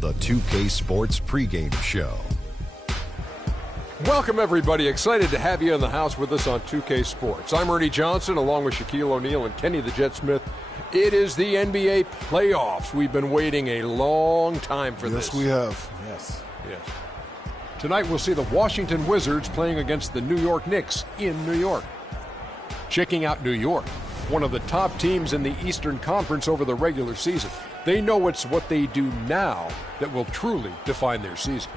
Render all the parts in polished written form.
the 2K Sports pregame show. Welcome, everybody. Excited to have you in the house with us on 2K Sports. I'm Ernie Johnson, along with Shaquille O'Neal and Kenny the Jet Smith. It is the NBA playoffs. We've been waiting a long time for this. Yes, we have. Yes. Tonight, we'll see the Washington Wizards playing against the New York Knicks in New York. Checking out New York, one of the top teams in the Eastern Conference over the regular season. They know it's what they do now that will truly define their season.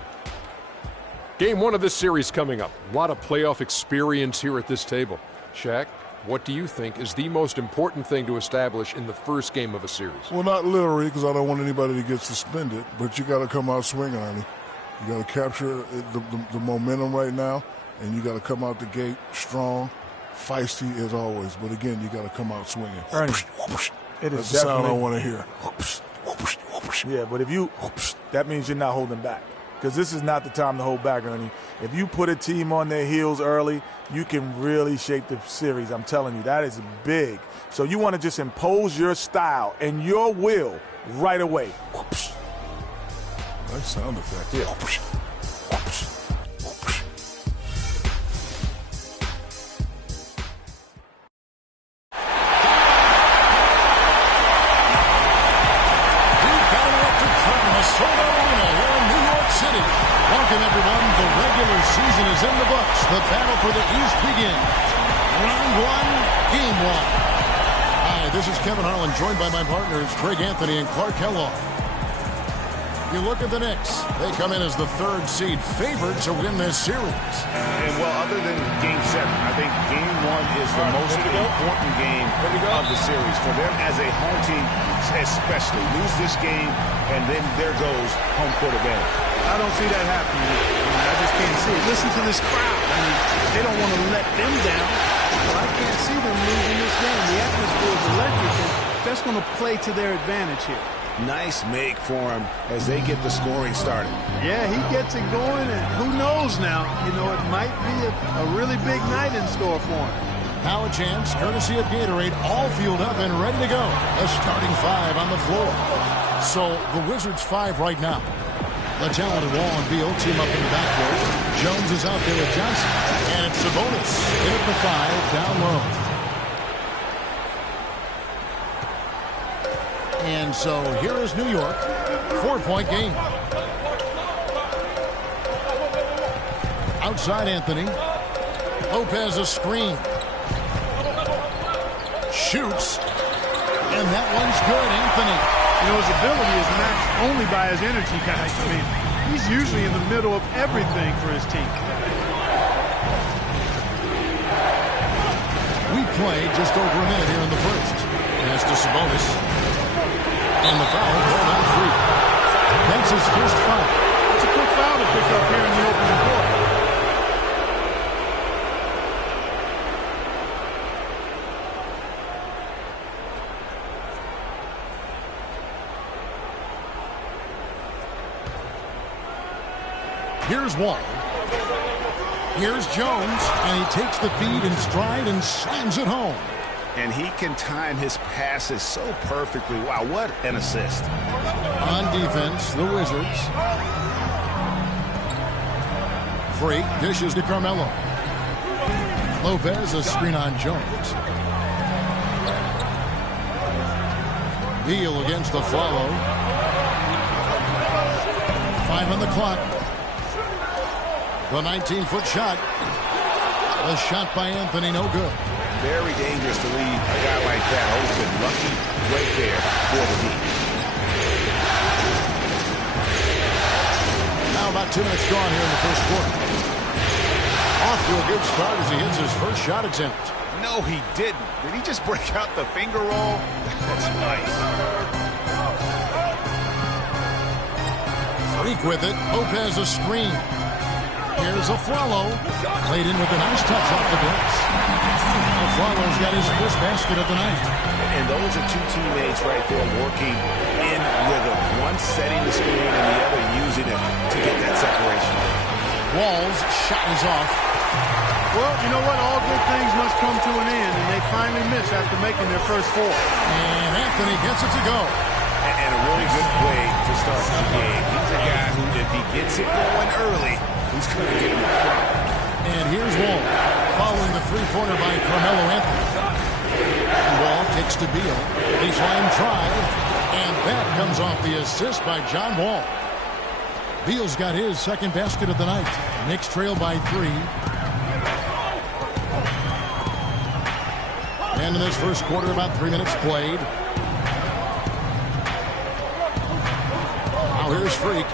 Game one of this series coming up. A lot of playoff experience here at this table. Shaq, what do you think is the most important thing to establish in the first game of a series? Well, not literally, because I don't want anybody to get suspended, but you got to come out swinging, Ernie. You got to capture the momentum right now, and you got to come out the gate strong, feisty as always. But again, you got to come out swinging. Ernie, that's the sound I want to hear. Yeah, but if you, that means you're not holding back. Because this is not the time to hold back, Ernie. If you put a team on their heels early, you can really shape the series. I'm telling you, that is big. So you want to just impose your style and your will right away. Nice sound effect. Yeah. Welcome, everyone. The regular season is in the books. The battle for the East begins. Round one, game one. Hi, this is Kevin Harlan, joined by my partners, Greg Anthony and Clark Kellogg. You look at the Knicks. They come in as the third seed, favored to win this series. And, well, other than Game 7, I think Game 1 is the most important game of the series. For them as a home team, especially, lose this game, and then there goes home court advantage. I don't see that happening. I just can't see it. Listen to this crowd. I mean, they don't want to let them down. But I can't see them losing this game. The atmosphere is electric, and that's going to play to their advantage here. Nice make for him as they get the scoring started. Yeah, he gets it going, and who knows now? You know, it might be a really big night in store for him. Now a chance, courtesy of Gatorade, all fueled up and ready to go. A starting five on the floor. So the Wizards 5 right now. The talented Wall and Beal team up in the backcourt. Jones is out there with Johnson. And it's Sabonis in at the 5 down low. And so here is New York. 4-point game. Outside Anthony. Lopez a screen. Shoots. And that one's good, Anthony. You know, his ability is matched only by his energy, guys. I mean, he's usually in the middle of everything for his team. We played just over a minute here in the first. Pass to Sabonis. And the foul called on free. That's his first foul. It's a quick foul to pick up here in the opening quarter. Here's Wall. Here's Jones, and he takes the feed in stride and slams it home. And he can time his passes so perfectly. Wow, what an assist. On defense, the Wizards. Freak dishes to Carmelo. Lopez, a screen on Jones. Beal against the follow. 5 on the clock. The 19-foot shot. The shot by Anthony, no good. Very dangerous to leave a guy like that open. Lucky right there for the Heat. Now about 2 minutes gone here in the first quarter. Off to a good start as he hits his first shot attempt. No, he didn't. Did he just break out the finger roll? That's nice. Freak with it. Lopez a screen. Here's Aflalo. Played in with a nice touch off the glass. Aflalo's got his first basket of the night. And those are two teammates right there working in rhythm. One setting the screen and the other using it to get that separation. Wall's shot is off. Well, you know what? All good things must come to an end, and they finally miss after making their first 4. And Anthony gets it to go. And a really good way to start the game. He's a guy who, if he gets it going early, he's going to get in the problem. And here's Wall, following the three-pointer by Carmelo Anthony. And Wall kicks to Beal. Baseline drive, and that comes off the assist by John Wall. Beal's got his second basket of the night. Knicks trail by 3. And in this first quarter, about 3 minutes played. Now here's Freak.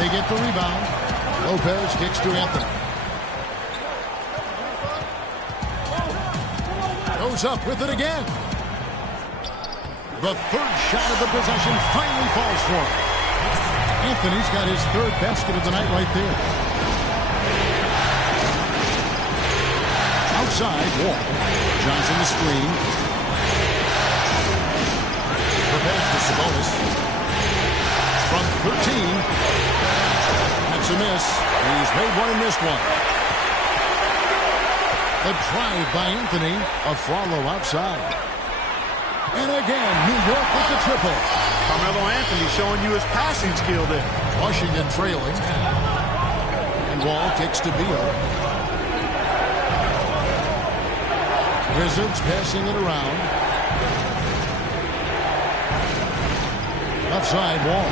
They get the rebound. Lopez kicks to Anthony. Goes up with it again. The third shot of the possession finally falls for him. Anthony's got his third basket of the night right there. Outside, Wall. Johnson the screen. The pass to Sabonis. From 13. That's a miss. He's made one and missed one. The drive by Anthony. A follow outside. And again, New York with the triple. Carmelo Anthony showing you his passing skill there. Washington trailing. And Wall kicks to Beal. Wizards passing it around. Outside Wall.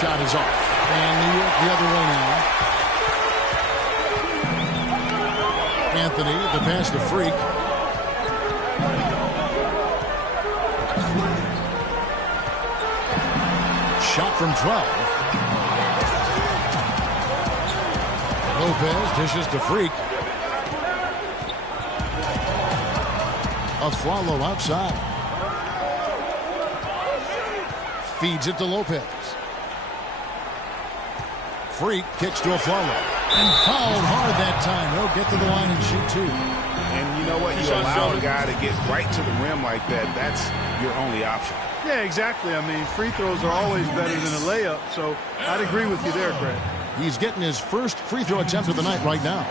Shot is off. And New York the other way now. Anthony, the pass to Freak. Shot from 12. Lopez dishes to Freak. A follow outside. Feeds it to Lopez. Freak kicks to a follow. And fouled hard that time. He'll get to the line and shoot 2. And you know what? You allow a guy to get right to the rim like that. That's your only option. Yeah, exactly. I mean, free throws are always better than a layup, so I'd agree with you there, Greg. He's getting his first free throw attempt of the night right now.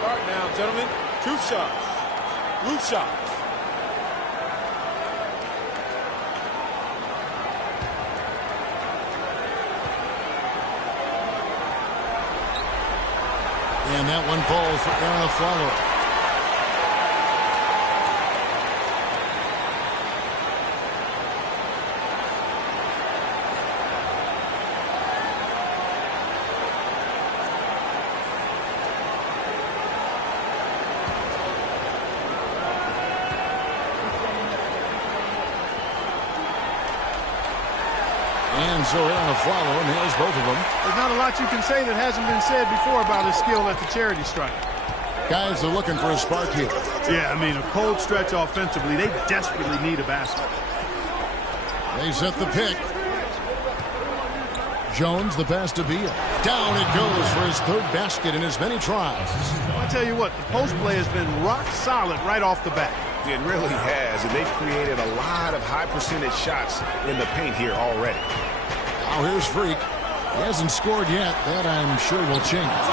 Start now, gentlemen. 2 shots. Blue shots. And that one falls for Aaron Aflalo. And so Aaron Aflalo nails both of them. There's not a lot you can say that hasn't been said before about his skill at the charity stripe. Guys are looking for a spark here. Yeah, I mean, a cold stretch offensively. They desperately need a basket. They set the pick. Jones, the pass to Beal. Down it goes for his third basket in as many tries. I tell you what, the post play has been rock solid right off the bat. It really has, and they've created a lot of high percentage shots in the paint here already. Now here's Freak. He hasn't scored yet. That I'm sure will change.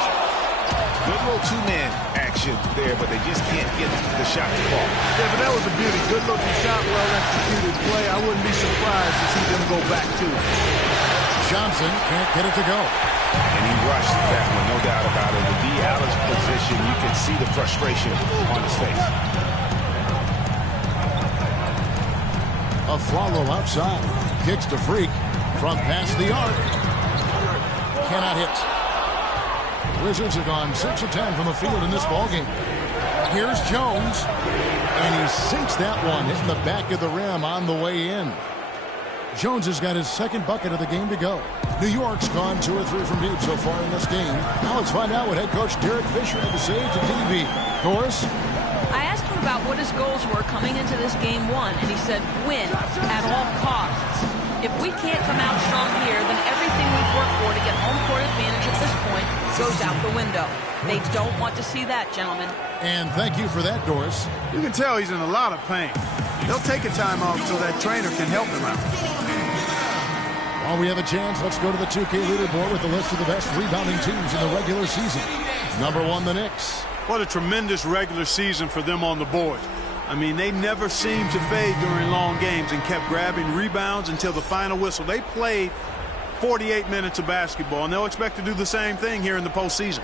Good little two-man action there, but they just can't get the shot to fall. Yeah, but that was a beauty. Good-looking shot, well-executed play. I wouldn't be surprised to see them go back to it. Johnson can't get it to go. And he rushed that one, no doubt about it. The D. Allen's position, you can see the frustration on his face. A follow outside. Kicks to Freak from past the arc. Cannot hit. Wizards have gone 6 of 10 from the field in this ballgame. Here's Jones. And he sinks that one, hitting the back of the rim on the way in. Jones has got his second bucket of the game to go. New York's gone 2 or 3 from deep so far in this game. Now let's find out what head coach Derek Fisher had to say to DB. Doris? I asked him about what his goals were coming into this game 1, and he said win at all costs. If we can't come out strong here, then everything we've worked for to get home court advantage at this point goes out the window. They don't want to see that, gentlemen. And thank you for that, Doris. You can tell he's in a lot of pain. They'll take a timeout so that trainer can help him out. While we have a chance, let's go to the 2K leaderboard with a list of the best rebounding teams in the regular season. Number 1, the Knicks. What a tremendous regular season for them on the board. I mean, they never seemed to fade during long games and kept grabbing rebounds until the final whistle. They played 48 minutes of basketball, and they'll expect to do the same thing here in the postseason.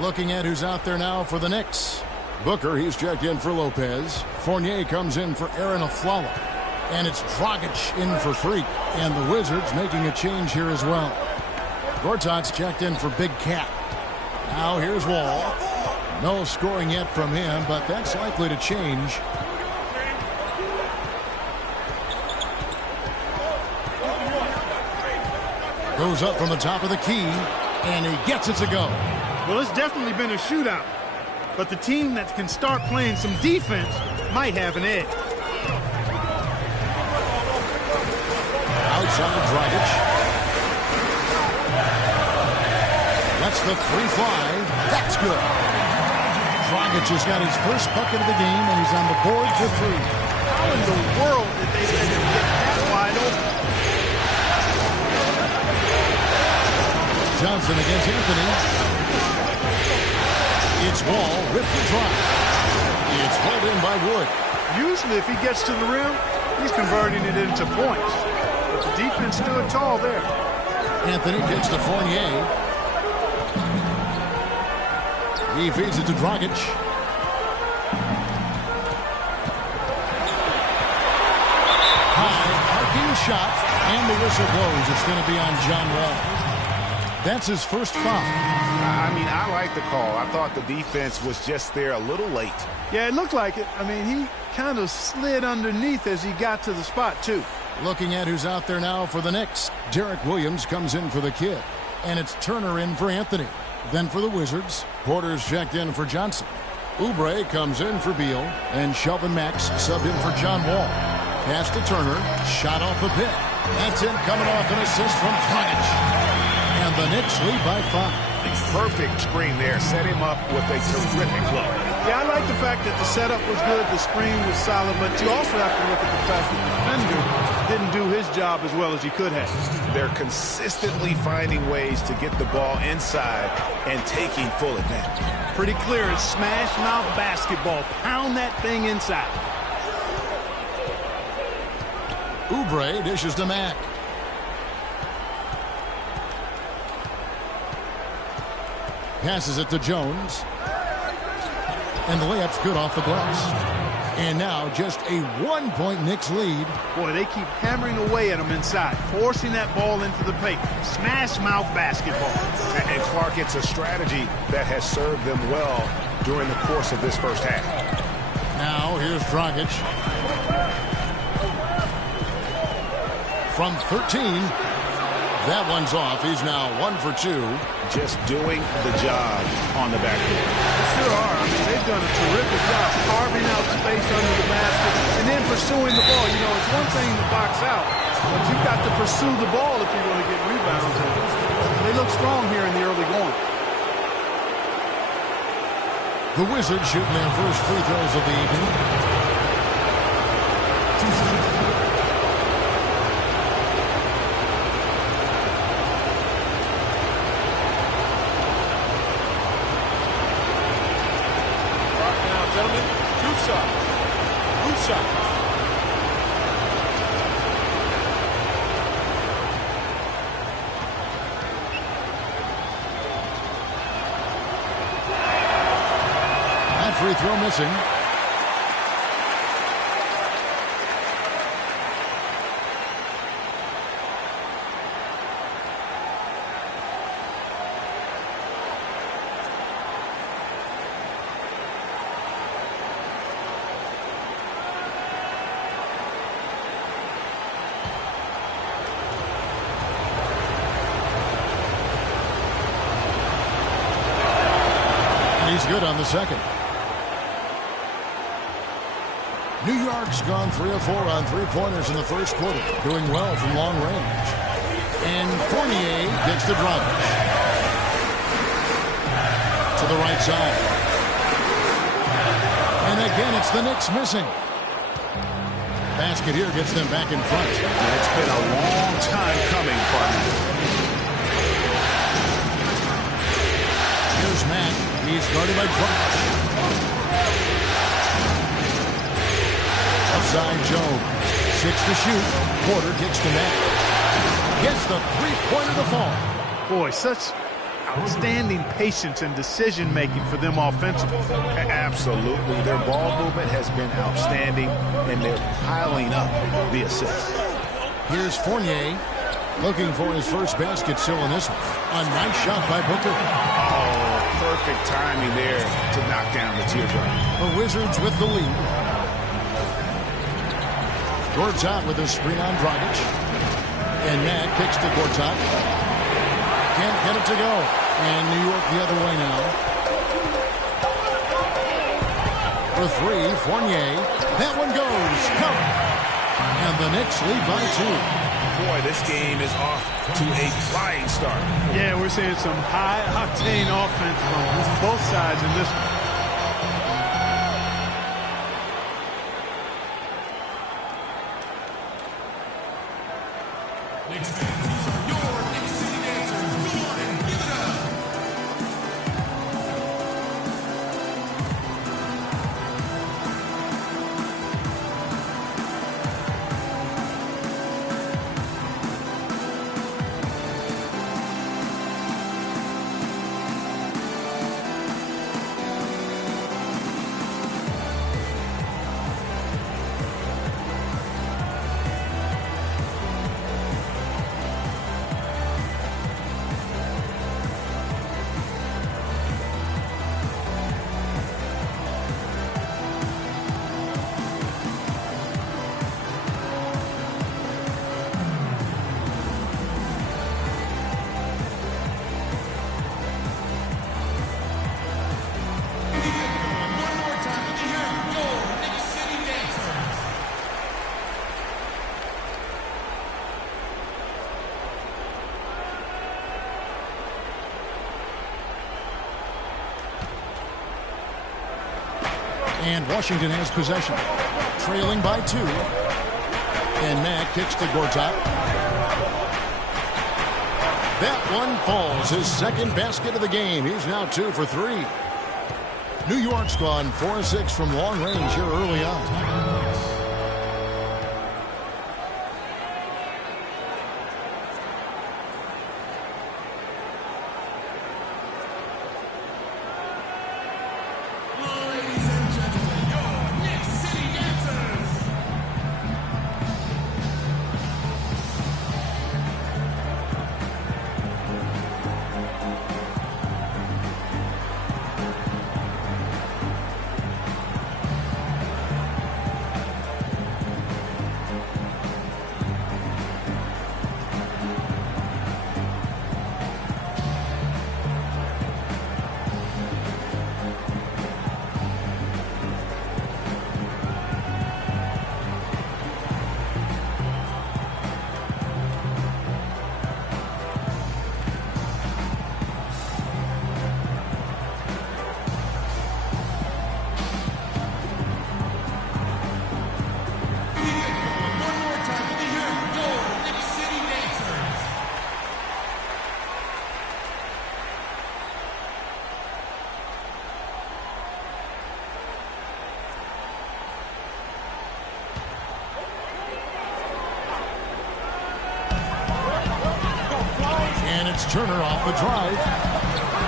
Looking at who's out there now for the Knicks. Booker, he's checked in for Lopez. Fournier comes in for Aaron Aflalo. And it's Dragic in for Freak. And the Wizards making a change here as well. Gortat's checked in for Big Cat. Now here's Wall. No scoring yet from him, but that's likely to change. Goes up from the top of the key, and he gets it to go. Well, it's definitely been a shootout, but the team that can start playing some defense might have an edge. Outside Dragic. Lets the 3 fly. That's good. Dragic has got his first bucket of the game, and he's on the board for 3. How in the world did they let him get that wide open? Johnson against Anthony. It's Wall with the drive. It's pulled in by Wood. Usually if he gets to the rim, he's converting it into points. But the defense stood tall there. Anthony gets to Fournier. He feeds it to Dragic. High, arcing shot, and the whistle blows. It's going to be on John Wall. That's his first foul. I mean, I like the call. I thought the defense was just there a little late. Yeah, it looked like it. I mean, he kind of slid underneath as he got to the spot, too. Looking at who's out there now for the Knicks. Derek Williams comes in for the Kid. And it's Turner in for Anthony. Then for the Wizards, Porter's checked in for Johnson. Oubre comes in for Beal. And Shelvin Max subbed in for John Wall. Pass to Turner. Shot off the pit. That's it, coming off an assist from Dragic. And the Knicks lead by 5. Perfect screen there. Set him up with a terrific look. Yeah, I like the fact that the setup was good, the screen was solid, but you also have to look at the fact that the defender didn't do his job as well as he could have. They're consistently finding ways to get the ball inside and taking full advantage. Pretty clear, it's smash mouth basketball. Pound that thing inside. Oubre dishes to Mack. Passes it to Jones. And the layup's good off the glass. And now just a 1-point Knicks lead. Boy, they keep hammering away at them inside, forcing that ball into the paint. Smash mouth basketball. And Clark, it's a strategy that has served them well during the course of this first half. Now here's Dragic. From 13. That one's off. He's now 1 for 2. Just doing the job on the backboard. They sure are. I mean, they've done a terrific job carving out space under the basket and then pursuing the ball. You know, it's one thing to box out, but you've got to pursue the ball if you're going to get rebounds. And they look strong here in the early going. The Wizards shooting their first free throws of the evening. Gentlemen, two shots. Two shots. That free throw missing. He's good on the second. New York's gone 3 of 4 on three-pointers in the first quarter, doing well from long range. And Fournier gets the Dragic to the right side. And again, it's the Knicks missing. Basket here gets them back in front. Yeah, it's been a long time coming, partner. Here's Matt. He's guarded by Dragic. Outside Jones. 6 to shoot. Porter kicks to Matt. Gets the three-pointer to fall. Boy, such outstanding patience and decision-making for them offensively. Absolutely. Their ball movement has been outstanding, and they're piling up the assists. Here's Fournier looking for his first basket still in this one. A nice shot by Booker. Oh, perfect timing there to knock down the teardrop. The Wizards with the lead. Gortat with a screen on Dragic. And Matt kicks to Gortat. Can't get it to go. And New York the other way now. For three, Fournier. That one goes. Covered. And the Knicks lead by 2. Boy, this game is off to a flying start. Yeah, we're seeing some high-octane offense from both sides in this one. And Washington has possession. Trailing by 2. And Matt kicks to Gortat. That one falls. His second basket of the game. He's now 2 for 3. New York's gone 4-6 from long range here early on. Turner off the drive.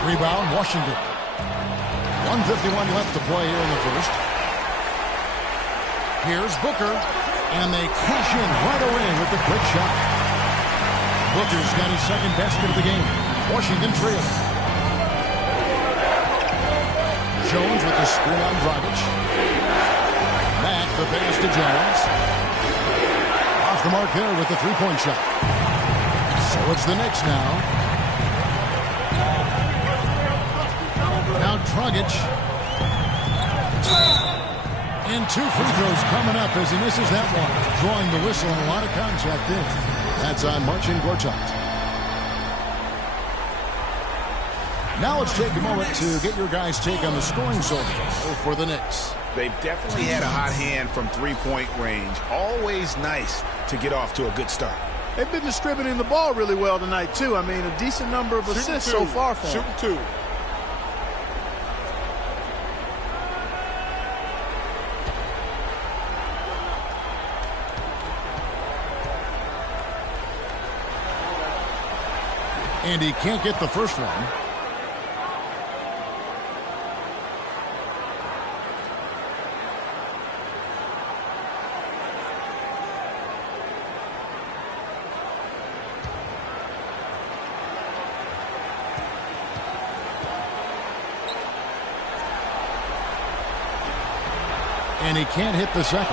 Rebound, Washington. 1:51 left to play here in the first. Here's Booker. And they crash in right away with the quick shot. Booker's got his second basket of the game. Washington trailing. Jones with the screen on Dragic. Matt the pass to Jones. Off the mark there with the three-point shot. So it's the Knicks now. Now Dragic. And 2 free throws coming up as he misses that one. Drawing the whistle and a lot of contact there. That's on Marcin Gortat. Now let's take a moment to get your guys' take on the scoring so far for the Knicks. They've definitely had a hot hand from three-point range. Always nice to get off to a good start. They've been distributing the ball really well tonight, too. I mean, a decent number of assists so far for them. Shooting two. And he can't get the first one. And he can't hit the second.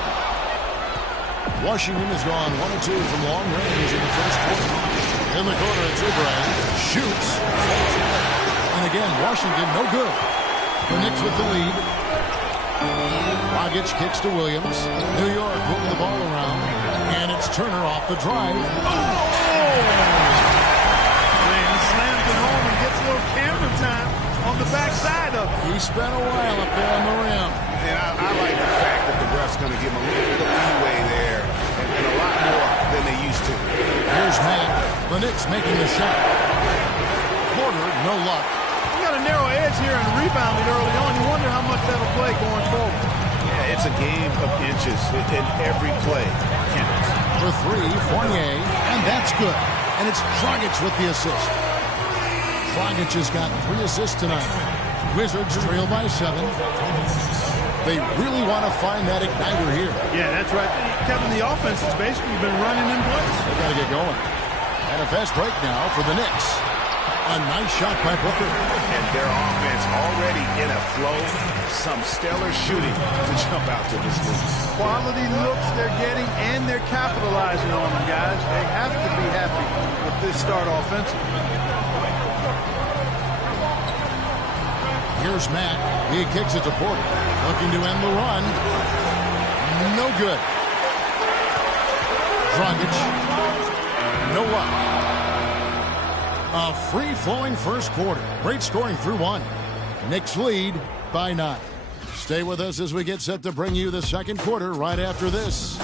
Washington has gone 1 of 2 from long range in the first quarter. In the corner, it's Oubre. Shoots. And again, Washington no good. The Knicks with the lead. Dragic kicks to Williams. New York moving the ball around. And it's Turner off the drive. Man, he slams it home and gets a little camera time on the backside of it. He spent a while up there on the rim. And I like the fact that the ref's going to give him a little bit of leeway there and a lot more than they used to. Here's Matt. The Knicks making the shot. Porter, no luck. He got a narrow edge here and rebounded early on. You wonder how much that'll play going forward. Yeah, it's a game of inches in every play. Counts. For 3, Fournier, and that's good. And it's Dragic with the assist. Dragic has got 3 assists tonight. Wizards trail by 7. They really want to find that igniter here. Yeah, that's right. Kevin, the offense has basically been running in place. They got to get going. And a fast break now for the Knicks. A nice shot by Booker. And their offense already in a flow. Some stellar shooting to jump out to this league. Quality looks they're getting, and they're capitalizing on them, guys. They have to be happy with this start offensively. Here's Matt. He kicks it to Porter. Looking to end the run. No good. Dragic. No luck. A free-flowing first quarter. Great scoring through 1. Knicks lead by 9. Stay with us as we get set to bring you the second quarter right after this.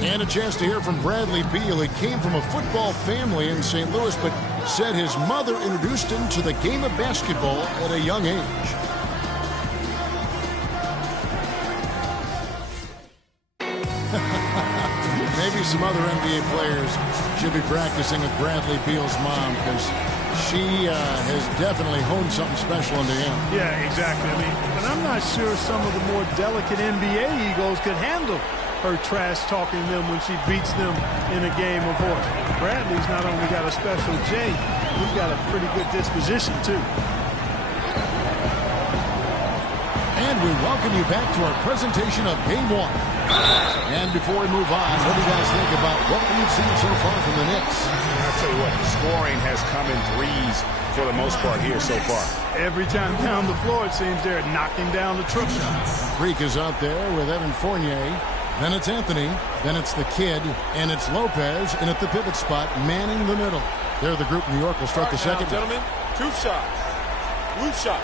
And a chance to hear from Bradley Beal. He came from a football family in St. Louis, but said his mother introduced him to the game of basketball at a young age. Maybe some other NBA players should be practicing with Bradley Beal's mom, because she has definitely honed something special into him. Yeah, exactly. I mean, but I'm not sure some of the more delicate NBA egos could handle her trash talking them when she beats them in a game of horse. Bradley's not only got a special J, he's got a pretty good disposition too. And we welcome you back to our presentation of Game 1. And before we move on, what do you guys think about what we've seen so far from the Knicks? I'll tell you what, scoring has come in threes for the most part here so far. Every time down the floor, it seems they're knocking down the triple shots. Freak is out there with Evan Fournier. Then it's Anthony. Then it's the kid. And it's Lopez. And at the pivot spot, manning the middle. They're the group. New York will start the second. Now, gentlemen, 2 shots. Loose shots.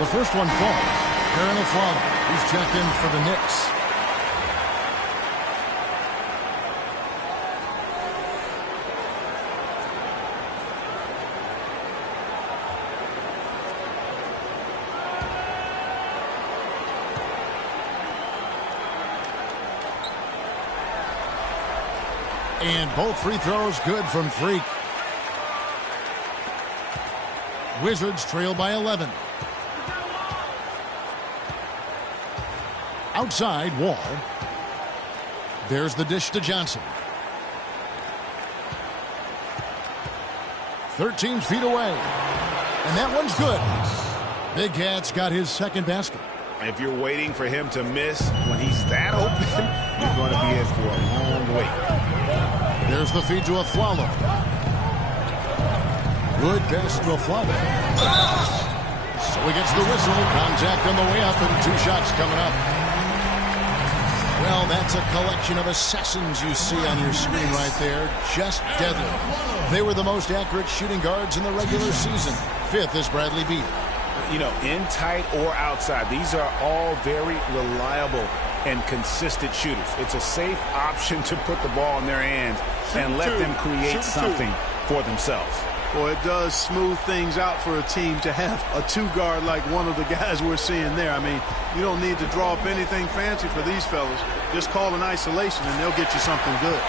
The first one falls. Aaron Aflalo, who's checked in for the Knicks. And both free throws good from Freak. Wizards trail by 11. Outside, Wall. There's the dish to Johnson. 13 feet away. And that one's good. Big Cat's got his second basket. If you're waiting for him to miss when he's that open, you're going to be in for a long wait. There's the feed to Aflalo. Good pass to Afflalo. So he gets the whistle. Contact on the way up and 2 shots coming up. Well, that's a collection of assassins you see on your screen right there. Just deadly. They were the most accurate shooting guards in the regular season. 5th is Bradley Beal. You know, in tight or outside, these are all very reliable and consistent shooters. It's a safe option to put the ball in their hands and let them create something for themselves. Boy, it does smooth things out for a team to have a 2-guard like one of the guys we're seeing there. I mean, you don't need to draw up anything fancy for these fellas. Just call an isolation and they'll get you something good.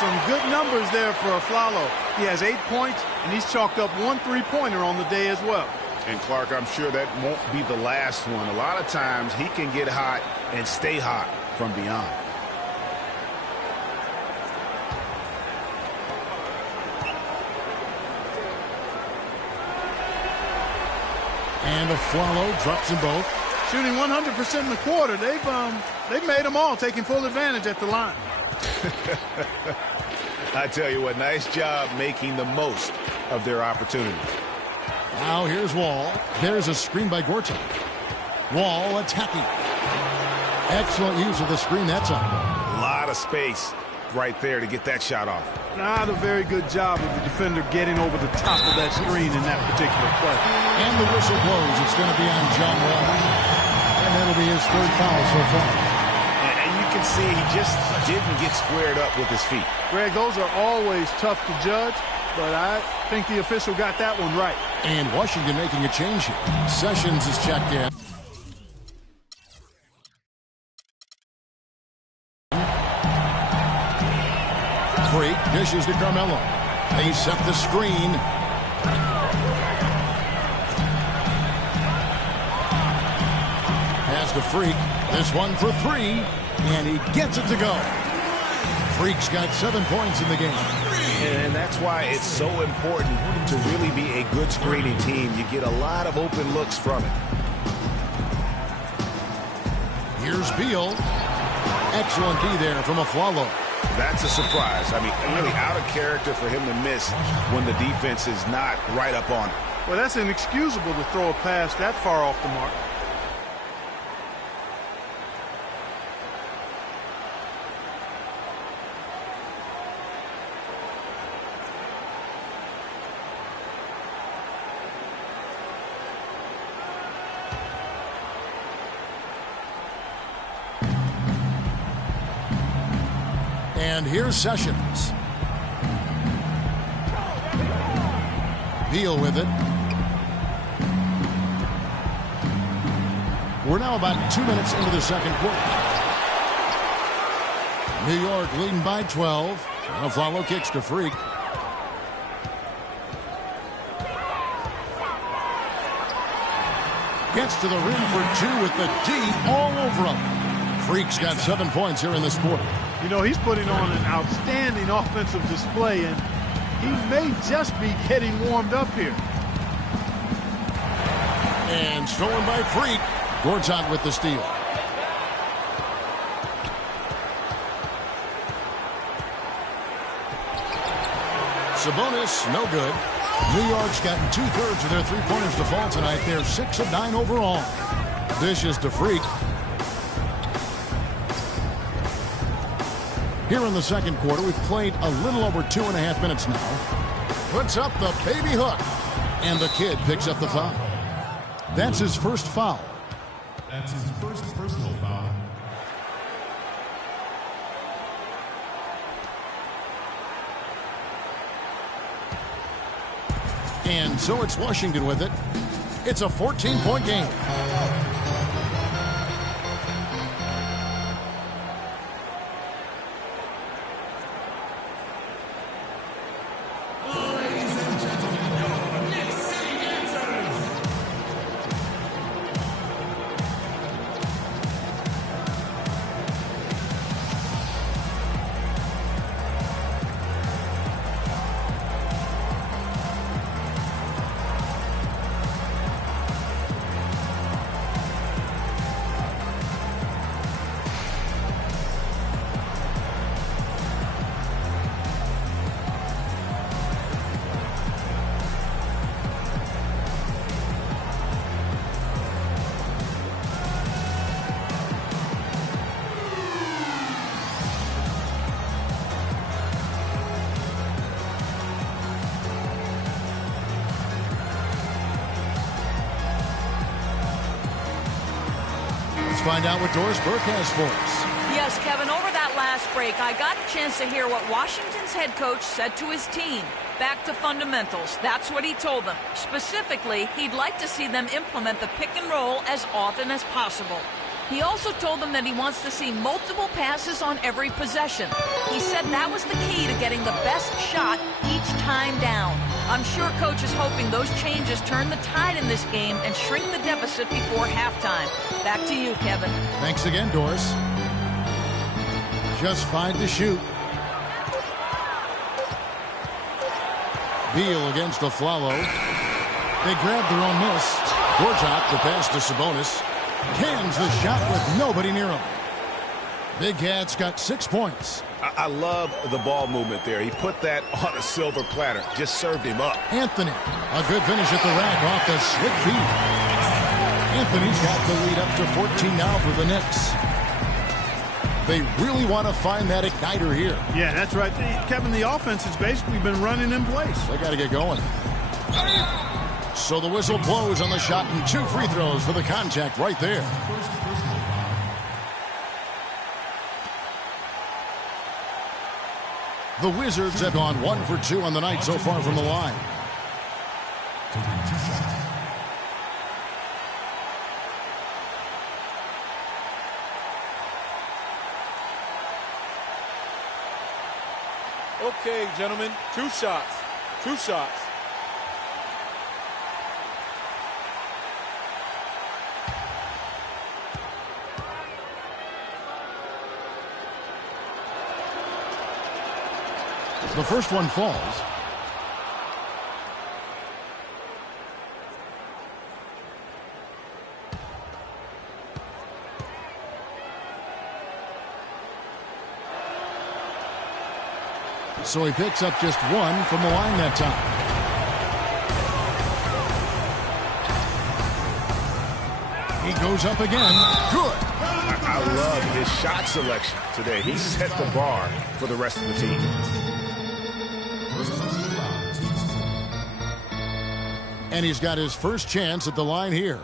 Some good numbers there for Afflalo. He has 8 points, and he's chalked up 1 3-pointer on the day as well. And Clark, I'm sure that won't be the last one. A lot of times he can get hot and stay hot from beyond. And Afflalo drops them both. Shooting 100% in the quarter. They've made them all, taking full advantage at the line. I tell you what, nice job making the most of their opportunity. Now here's Wall. There's a screen by Gortat. Wall attacking. Excellent use of the screen that time. A lot of space right there to get that shot off. Not a very good job of the defender getting over the top of that screen in that particular play. And the whistle blows. It's going to be on John Wall. And that'll be his 3rd foul so far. And you can see he just didn't get squared up with his feet. Greg, those are always tough to judge, but I think the official got that one right. And Washington making a change here. Sessions is checked in. Freak dishes to Carmelo. They set the screen. Pass to Freak. This one for 3. And he gets it to go. Freak's got 7 points in the game. And that's why it's so important to really be a good screening team. You get a lot of open looks from it. Here's Beal. Excellent D there from Afflalo. That's a surprise. I mean, really out of character for him to miss when the defense is not right up on it. Well, that's inexcusable to throw a pass that far off the mark. And here's Sessions. Beal with it. We're now about 2 minutes into the second quarter. New York leading by 12. And Afflalo kicks to Freak. Gets to the rim for 2 with the D all over him. Freak's got 7 points here in this quarter. You know, he's putting on an outstanding offensive display, and he may just be getting warmed up here. And stolen by Freak. Gortat with the steal. Sabonis, no good. New York's gotten 2/3 of their three-pointers to fall tonight. They're 6 of 9 overall. Dishes to Freak. Here in the second quarter, we've played a little over 2.5 minutes now. Puts up the baby hook. And the kid picks up the foul. That's his first foul. That's his first personal foul. And so it's Washington with it. It's a 14-point game. Let's find out what Doris Burke has for us. Yes, Kevin, over that last break, I got a chance to hear what Washington's head coach said to his team. Back to fundamentals. That's what he told them. Specifically, he'd like to see them implement the pick and roll as often as possible. He also told them that he wants to see multiple passes on every possession. He said that was the key to getting the best shot each time down. I'm sure Coach is hoping those changes turn the tide in this game and shrink the deficit before halftime. Back to you, Kevin. Thanks again, Doris. Just 5 to shoot. Beal against Afflalo. They grab their own miss. Gortat, the pass to Sabonis. Cans the shot with nobody near him. Big Cat's got 6 points. I love the ball movement there. He put that on a silver platter. Just served him up. Anthony, a good finish at the rack off the slick feed. Anthony's got the lead up to 14 now for the Knicks. They really want to find that igniter here. Yeah, that's right. Kevin, the offense has basically been running in place. They got to get going. So the whistle blows on the shot and 2 free throws for the contact right there. The Wizards have gone 1 for 2 on the night so far from the line. Okay, gentlemen, 2 shots. 2 shots. The first one falls. So he picks up just 1 from the line that time. He goes up again. Good. I love his shot selection today. He set the bar for the rest of the team. And he's got his first chance at the line here.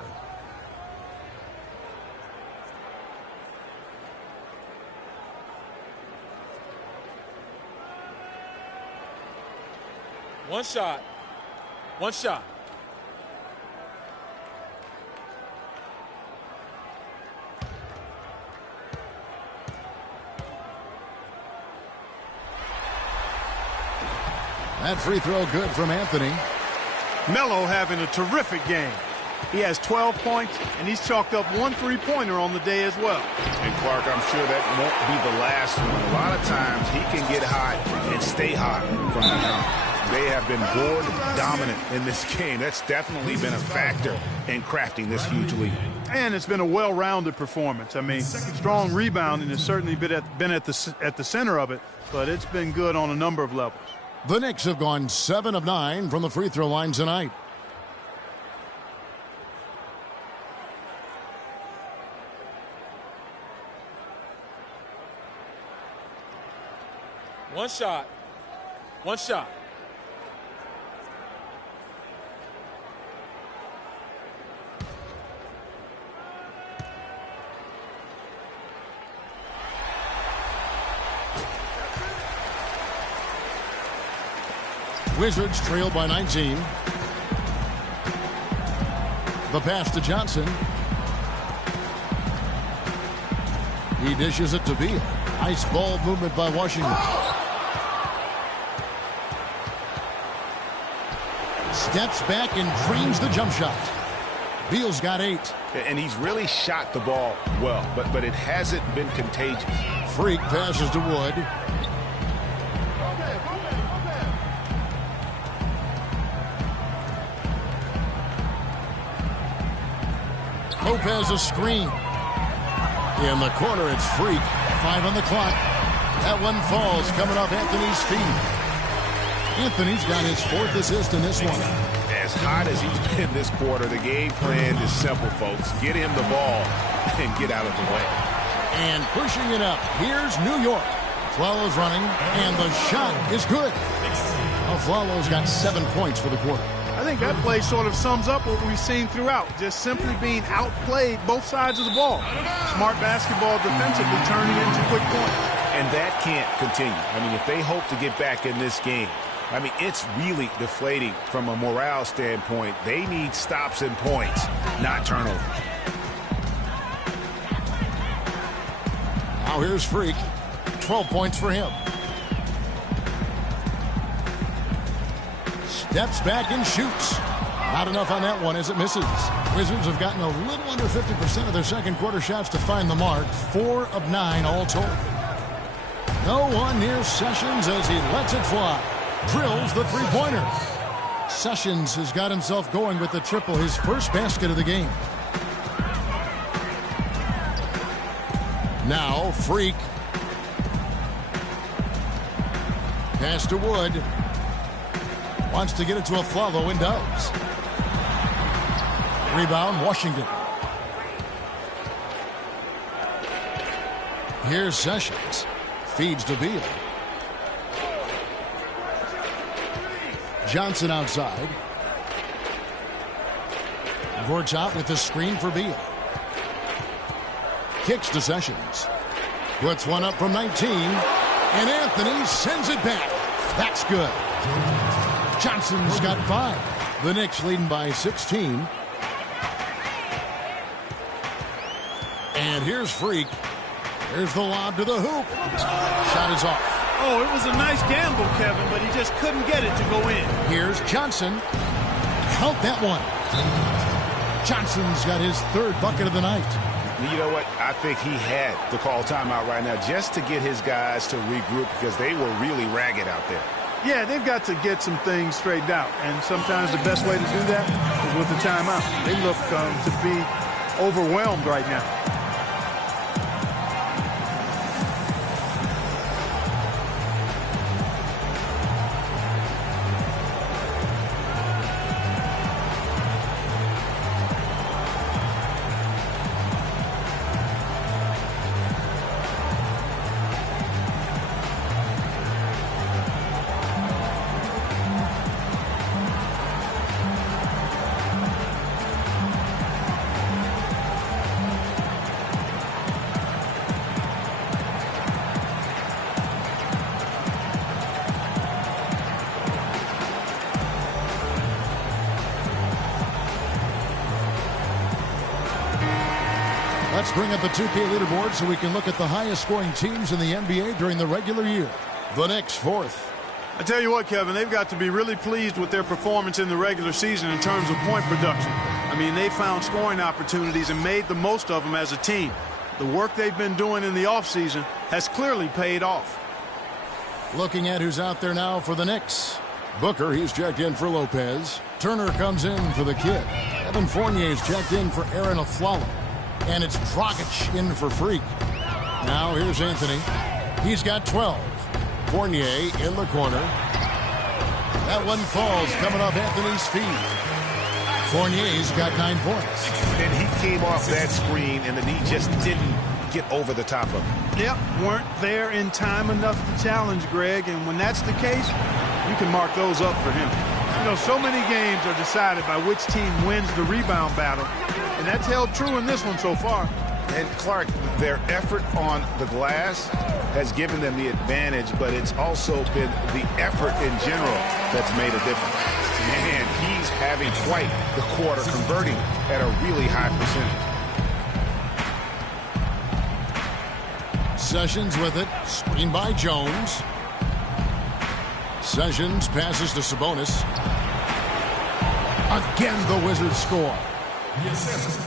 One shot. 1 shot. That free throw good from Anthony. Melo having a terrific game. He has 12 points, and he's chalked up 1 3-pointer on the day as well. And Clark, I'm sure that won't be the last one. A lot of times he can get hot and stay hot from behind. They have been board dominant in this game. That's definitely been a factor in crafting this huge lead. And it's been a well-rounded performance. I mean, strong rebounding has certainly been at the center of it, but it's been good on a number of levels. The Knicks have gone 7 of 9 from the free throw line tonight. One shot. 1 shot. Wizards trail by 19. The pass to Johnson. He dishes it to Beal. Nice ball movement by Washington. Steps back and drains the jump shot. Beal's got 8. And he's really shot the ball well, but it hasn't been contagious. Freak passes to Wood. Lopez a screen. In the corner, it's Freak. 5 on the clock. That one falls coming off Anthony's feet. Anthony's got his 4th assist in this one. As hot as he's been this quarter, the game plan is simple, folks. Get him the ball and get out of the way. And pushing it up, here's New York. Afflalo's running, and the shot is good. Afflalo's got 7 points for the quarter. I think that play sort of sums up what we've seen throughout, just simply being outplayed both sides of the ball. Smart basketball defensively turning into quick points. And that can't continue. I mean, if they hope to get back in this game, I mean, it's really deflating from a morale standpoint. They need stops and points, not turnover. Now here's Freak. 12 points for him. Steps back and shoots. Not enough on that one as it misses. Wizards have gotten a little under 50% of their second quarter shots to find the mark. 4 of 9 all told. No one near Sessions as he lets it fly. Drills the three-pointer. Sessions has got himself going with the triple, his first basket of the game. Now Freak. Pass to Wood. Wants to get it to Afflalo and does. Rebound, Washington. Here's Sessions. Feeds to Beal. Johnson outside. Gortat with the screen for Beal. Kicks to Sessions. Puts one up from 19. And Anthony sends it back. That's good. Johnson's got 5. The Knicks leading by 16. And here's Freak. Here's the lob to the hoop. Shot is off. Oh, it was a nice gamble, Kevin, but he just couldn't get it to go in. Here's Johnson. Count that one. Johnson's got his 3rd bucket of the night. You know what? I think he had to call timeout right now just to get his guys to regroup because they were really ragged out there. Yeah, they've got to get some things straightened out, and sometimes the best way to do that is with the timeout. They look to be overwhelmed right now. Let's bring up the 2K leaderboard so we can look at the highest scoring teams in the NBA during the regular year. The Knicks 4th. I tell you what, Kevin, they've got to be really pleased with their performance in the regular season in terms of point production. I mean, they found scoring opportunities and made the most of them as a team. The work they've been doing in the offseason has clearly paid off. Looking at who's out there now for the Knicks. Booker, he's checked in for Lopez. Turner comes in for the kid. Evan Fournier's checked in for Aaron Afflalo. And it's Dragic in for Freak. Now here's Anthony. He's got 12. Fournier in the corner. That one falls coming off Anthony's feet. Fournier's got 9 points. And he came off that screen, and the knee just didn't get over the top of him. Yep, weren't there in time enough to challenge Greg, and when that's the case, you can mark those up for him. You know, so many games are decided by which team wins the rebound battle, and that's held true in this one so far. And Clark, their effort on the glass has given them the advantage, but it's also been the effort in general that's made a difference. Man, he's having quite the quarter, converting at a really high percentage. Sessions with it. Screen by Jones. Sessions passes to Sabonis. Again, the Wizards score. Yes,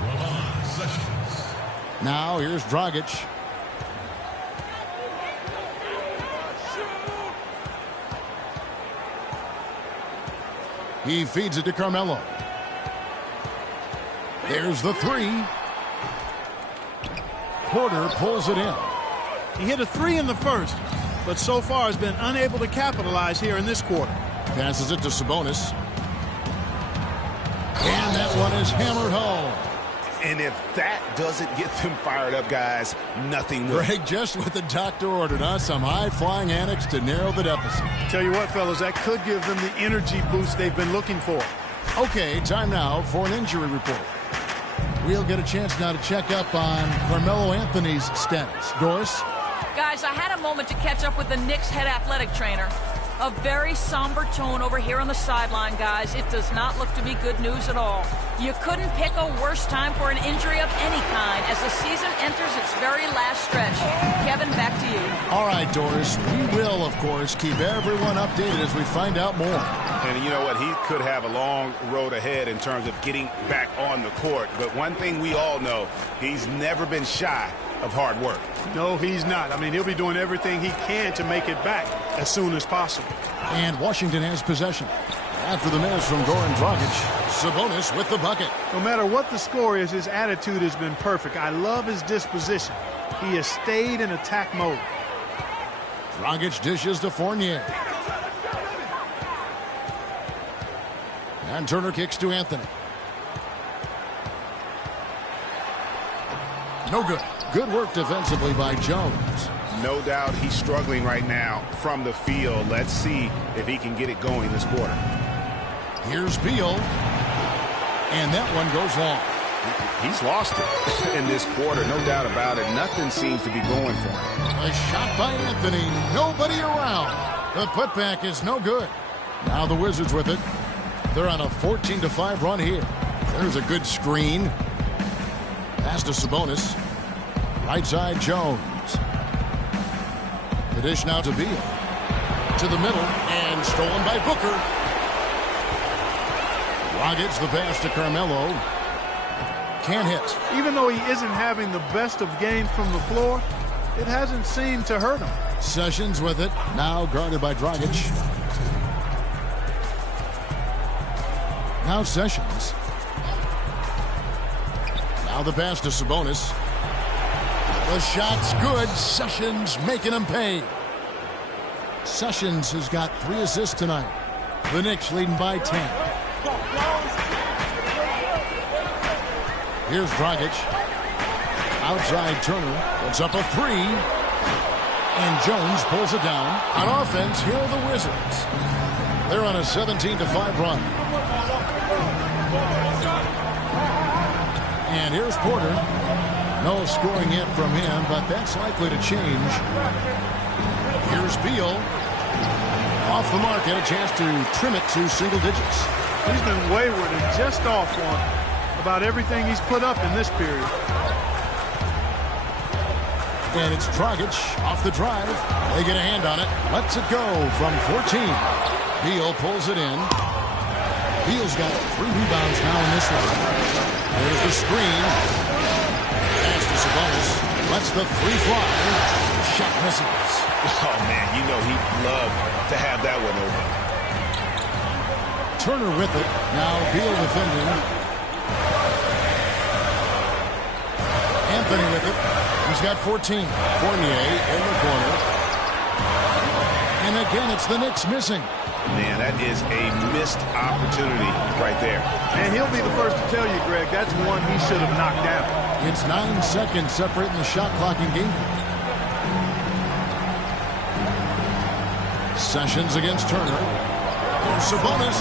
Ramon Sessions. Now here's Dragic. He feeds it to Carmelo. There's the 3. Porter pulls it in. He hit a 3 in the first, but so far has been unable to capitalize here in this quarter. Passes it to Sabonis. And that one is hammered home. And if that doesn't get them fired up, guys, nothing will. Greg, just what the doctor ordered, huh? Some high-flying antics to narrow the deficit. Tell you what, fellas, that could give them the energy boost they've been looking for. Okay, time now for an injury report. We'll get a chance now to check up on Carmelo Anthony's status. Doris? Guys, I had a moment to catch up with the Knicks head athletic trainer. A very somber tone over here on the sideline, guys. It does not look to be good news at all. You couldn't pick a worse time for an injury of any kind as the season enters its very last stretch. Kevin, back to you. All right, Doris. We will, of course, keep everyone updated as we find out more. And you know what? He could have a long road ahead in terms of getting back on the court. But one thing we all know, he's never been shy of hard work. No, he's not. I mean, he'll be doing everything he can to make it back as soon as possible. And Washington has possession. After the miss from Goran Dragic, Sabonis with the bucket. No matter what the score is, his attitude has been perfect. I love his disposition. He has stayed in attack mode. Dragic dishes to Fournier. And Turner kicks to Anthony. No good. Good work defensively by Jones. No doubt he's struggling right now from the field. Let's see if he can get it going this quarter. Here's Beal. And that one goes long. He's lost it in this quarter, no doubt about it. Nothing seems to be going for him. A shot by Anthony. Nobody around. The putback is no good. Now the Wizards with it. They're on a 14-5 run here. There's a good screen. Pass to Sabonis. Right side, Jones. The dish now to Beal. To the middle, and stolen by Booker. Dragic the pass to Carmelo. Can't hit. Even though he isn't having the best of games from the floor, it hasn't seemed to hurt him. Sessions with it. Now guarded by Dragic. Now Sessions. Now the pass to Sabonis. The shot's good. Sessions making him pay. Sessions has got 3 assists tonight. The Knicks leading by 10. Here's Dragic. Outside Turner. Puts up a 3. And Jones pulls it down. On offense, here are the Wizards. They're on a 17-5 run. And here's Porter. No scoring yet from him, but that's likely to change. Here's Beal. Off the mark, had a chance to trim it to single digits. He's been wayward and just off on about everything he's put up in this period. And it's Dragic off the drive. They get a hand on it. Lets it go from 14. Beal pulls it in. Beal's got 3 rebounds now in this one. There's the screen. Pass to Sabonis. Lets the 3 fly. Shot misses. Oh, man, you know he'd love to have that one over. Turner with it. Now Beal defending. Anthony with it. He's got 14. Fournier in the corner. And again, it's the Knicks missing. Man, that is a missed opportunity right there. And he'll be the first to tell you, Greg, that's one he should have knocked out. It's 9 seconds separating the shot clock and game clock. Sessions against Turner. Here's Sabonis.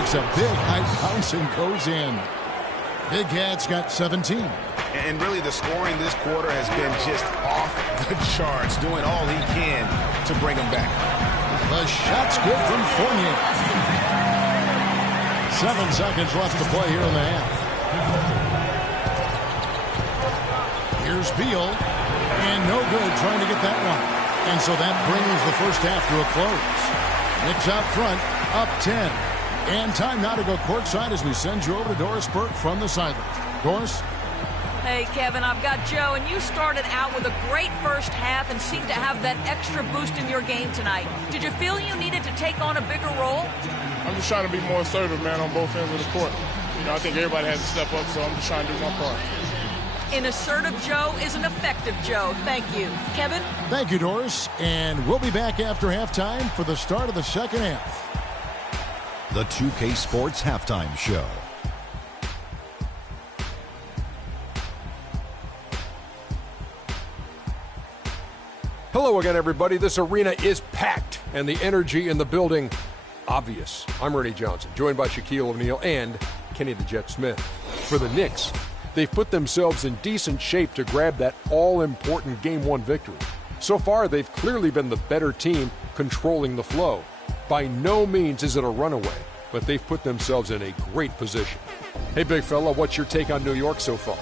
Makes a big high bounce and goes in. Big Cat's got 17. And really the scoring this quarter has been just off the charts, doing all he can to bring him back. The shot's good from Fournier. 7 seconds left to play here in the half. Here's Beal. And no good trying to get that one. And so that brings the first half to a close. Knicks out front, up 10. And time now to go courtside as we send you over to Doris Burke from the sidelines. Doris? Hey, Kevin, I've got Joe, and you started out with a great first half and seemed to have that extra boost in your game tonight. Did you feel you needed to take on a bigger role? I'm just trying to be more assertive, man, on both ends of the court. You know, I think everybody has to step up, so I'm just trying to do my part. An assertive Joe is an effective Joe. Thank you. Kevin? Thank you, Doris. And we'll be back after halftime for the start of the second half. The 2K Sports Halftime Show. Hello again, everybody. This arena is packed, and the energy in the building, obvious. I'm Ernie Johnson, joined by Shaquille O'Neal and Kenny the Jet Smith. For the Knicks, they've put themselves in decent shape to grab that all-important Game 1 victory. So far, they've clearly been the better team controlling the flow. By no means is it a runaway, but they've put themselves in a great position. Hey, big fella, what's your take on New York so far?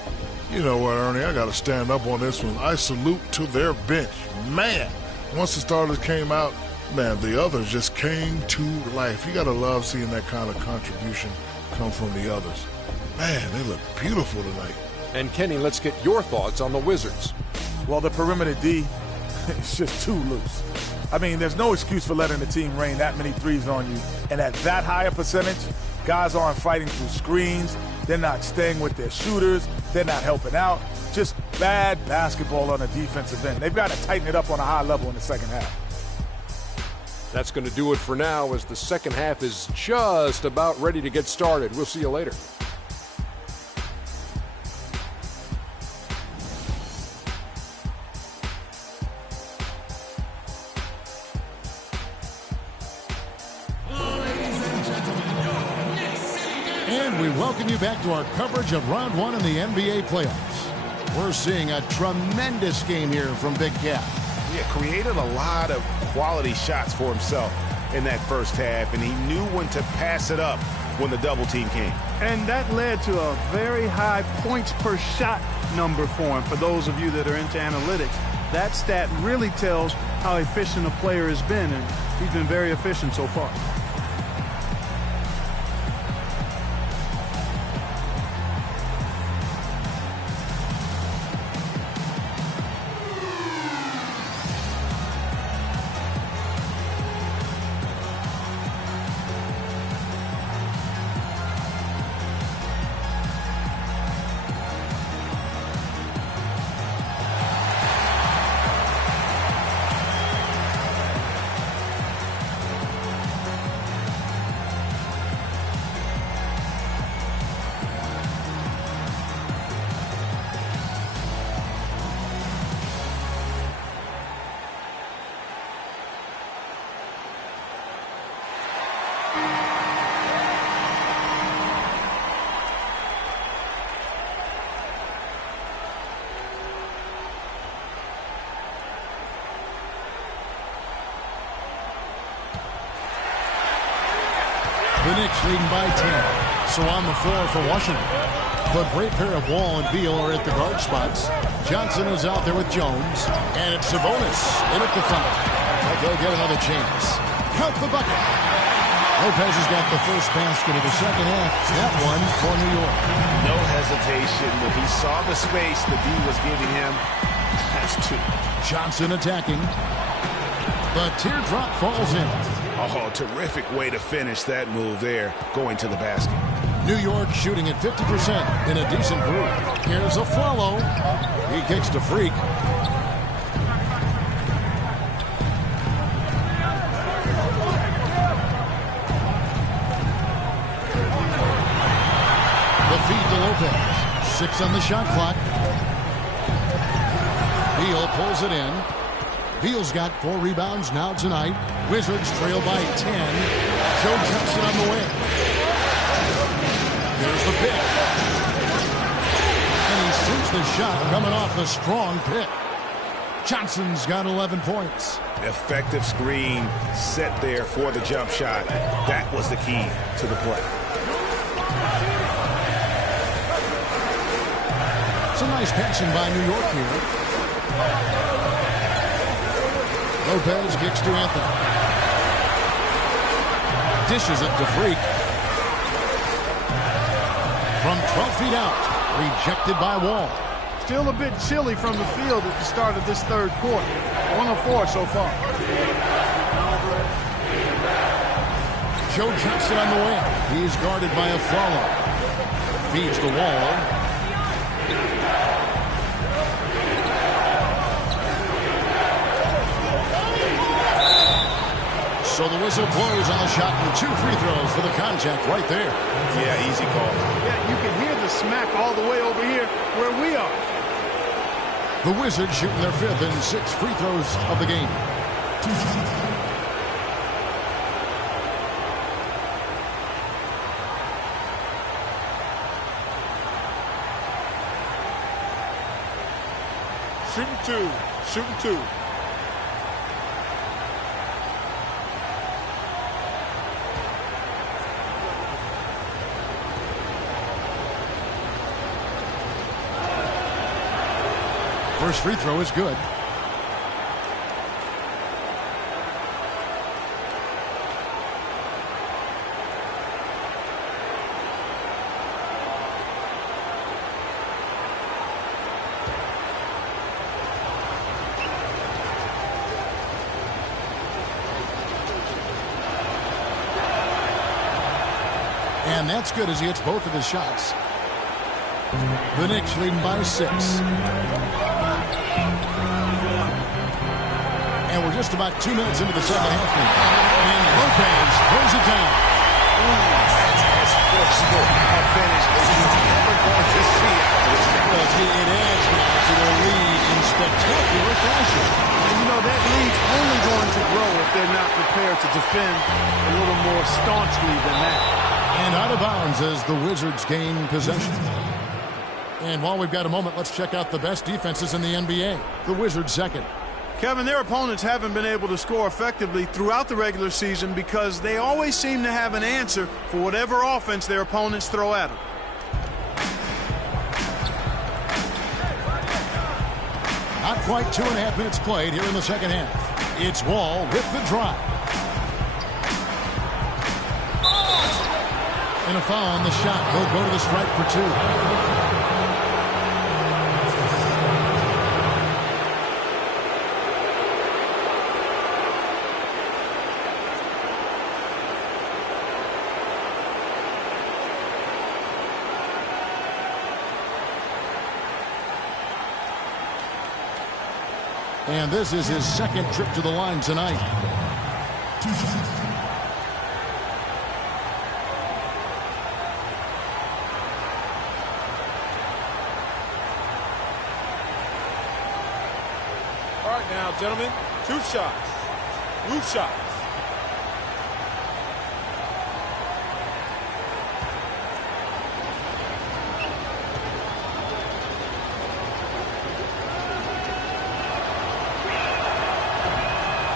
You know what, Ernie? I got to stand up on this one. I salute to their bench. Man, once the starters came out, man, the others just came to life. You got to love seeing that kind of contribution come from the others. Man, they look beautiful tonight. And Kenny, let's get your thoughts on the Wizards. Well, the perimeter D is just too loose. I mean, there's no excuse for letting the team rain that many threes on you. And at that higher percentage, guys aren't fighting through screens. They're not staying with their shooters. They're not helping out. Just bad basketball on the defensive end. They've got to tighten it up on a high level in the second half. That's going to do it for now, as the second half is just about ready to get started. We'll see you later. And we welcome you back to our coverage of Round 1 in the NBA playoffs. We're seeing a tremendous game here from Big Cat. Yeah, created a lot of quality shots for himself in that first half, and he knew when to pass it up when the double team came. And that led to a very high points per shot number for him. For those of you that are into analytics, that stat really tells how efficient a player has been, and he's been very efficient so far. The Knicks leading by 10. So on the floor for Washington. The great pair of Wall and Beal are at the guard spots. Johnson is out there with Jones. And it's Sabonis in at the front. They'll get another chance. Count the bucket. Lopez has got the first basket of the second half. That one for New York. No hesitation. When he saw the space the D was giving him, that's two. Johnson attacking. The teardrop falls in. Oh, terrific way to finish that move there, going to the basket. New York shooting at 50% in a decent groove. Here's a follow. He kicks to Freak. The feed to Lopez. 6 on the shot clock. Beal pulls it in. Beal's got 4 rebounds now tonight. Wizards trail by 10. Joe Johnson on the way. There's the pick. And he sinks the shot coming off a strong pick. Johnson's got 11 points. Effective screen set there for the jump shot. That was the key to the play. Some nice passing by New York here. Lopez kicks to Anthony. Dishes it to Freak. From 12 feet out. Rejected by Wall. Still a bit chilly from the field at the start of this third quarter. 1 of 4 so far. Joe Johnson on the wing. He's guarded by a follow. Feeds the Wall. So the whistle blows on the shot and 2 free throws for the contact right there. Yeah, easy call. Yeah, you can hear the smack all the way over here where we are. The Wizards shooting their 5th and 6th free throws of the game. Shooting 2. Shooting 2. First free throw is good. And that's good as he hits both of his shots. The Knicks leading by 6. And we're just about 2 minutes into the second half now. And Lopez throws it down. That's as forceful a finish as you're ever going to see out of this guy. It adds now to their lead in spectacular fashion. And you know, that lead's only going to grow if they're not prepared to defend a little more staunchly than that. And out of bounds as the Wizards gain possession. And while we've got a moment, let's check out the best defenses in the NBA. The Wizards second. Kevin, their opponents haven't been able to score effectively throughout the regular season because they always seem to have an answer for whatever offense their opponents throw at them. Not quite 2.5 minutes played here in the second half. It's Wall with the drive. And a foul on the shot. He'll go to the stripe for 2. And this is his second trip to the line tonight. All right now, gentlemen, 2 shots. Loose shots.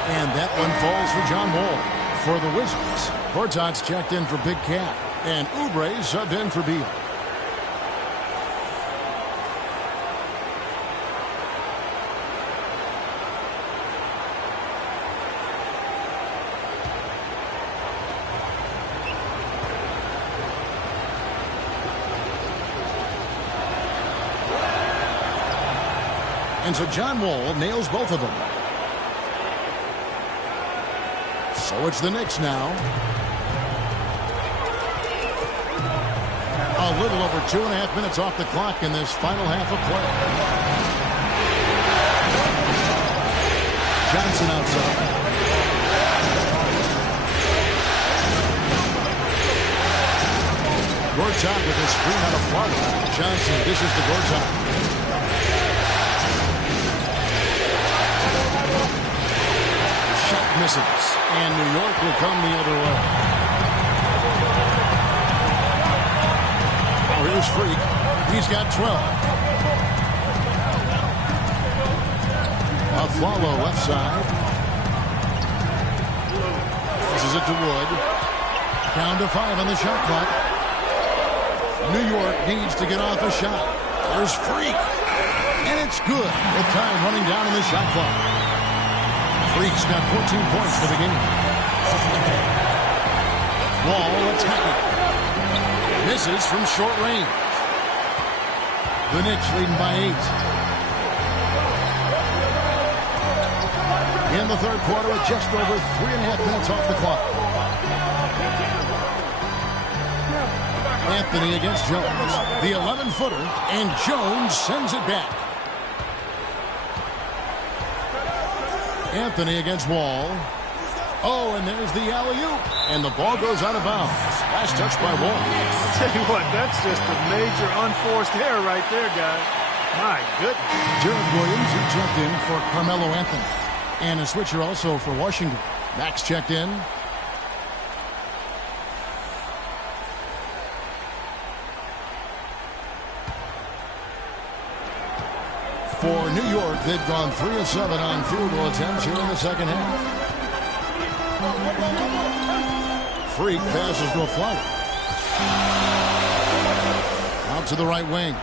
And that one falls for John Wall. For the Wizards, Gortat's checked in for Big Cat. And Oubre subbed in for Beal. And so John Wall nails both of them. So it's the Knicks now. A little over 2.5 minutes off the clock in this final half of play. Johnson outside. Gortat with his screen out of Florida. Johnson dishes to Gortat. Shot misses. And New York will come the other way. Oh, here's Freak. He's got 12. A follow left side. Passes it to Wood. Down to 5 on the shot clock. New York needs to get off a shot. There's Freak. And it's good with time running down in the shot clock. Freak's got 14 points for the game. Wall attacking. Misses from short range. The Knicks leading by 8. In the third quarter with just over 3.5 minutes off the clock. Anthony against Jones. The 11-footer, and Jones sends it back. Anthony against Wall. Oh, and there's the alley-oop. And the ball goes out of bounds. Last touch by Wall. I'll tell you what, that's just a major unforced error right there, guys. My goodness. Jared Williams, he checked in for Carmelo Anthony. And a switcher also for Washington. Max checked in. For New York, they've gone 3 of 7 on field goal attempts here in the second half. Freak passes to a flower. Out to the right wing.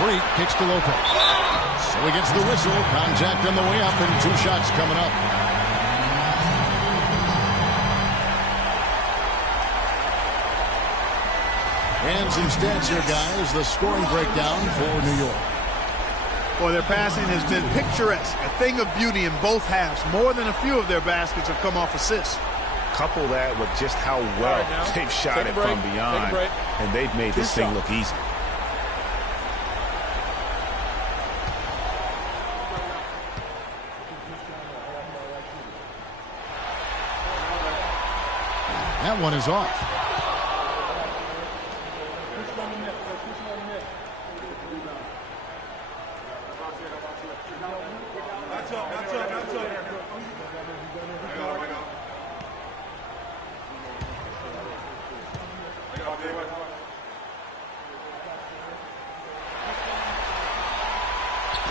Freak kicks to Lopez. So he gets the whistle. Contact on the way up and 2 shots coming up. And some stats here, guys. The scoring breakdown for New York. Boy, their passing has been picturesque. A thing of beauty in both halves. More than a few of their baskets have come off assists. Couple that with just how well they've shot it from beyond. And they've made this thing look easy. That one is off.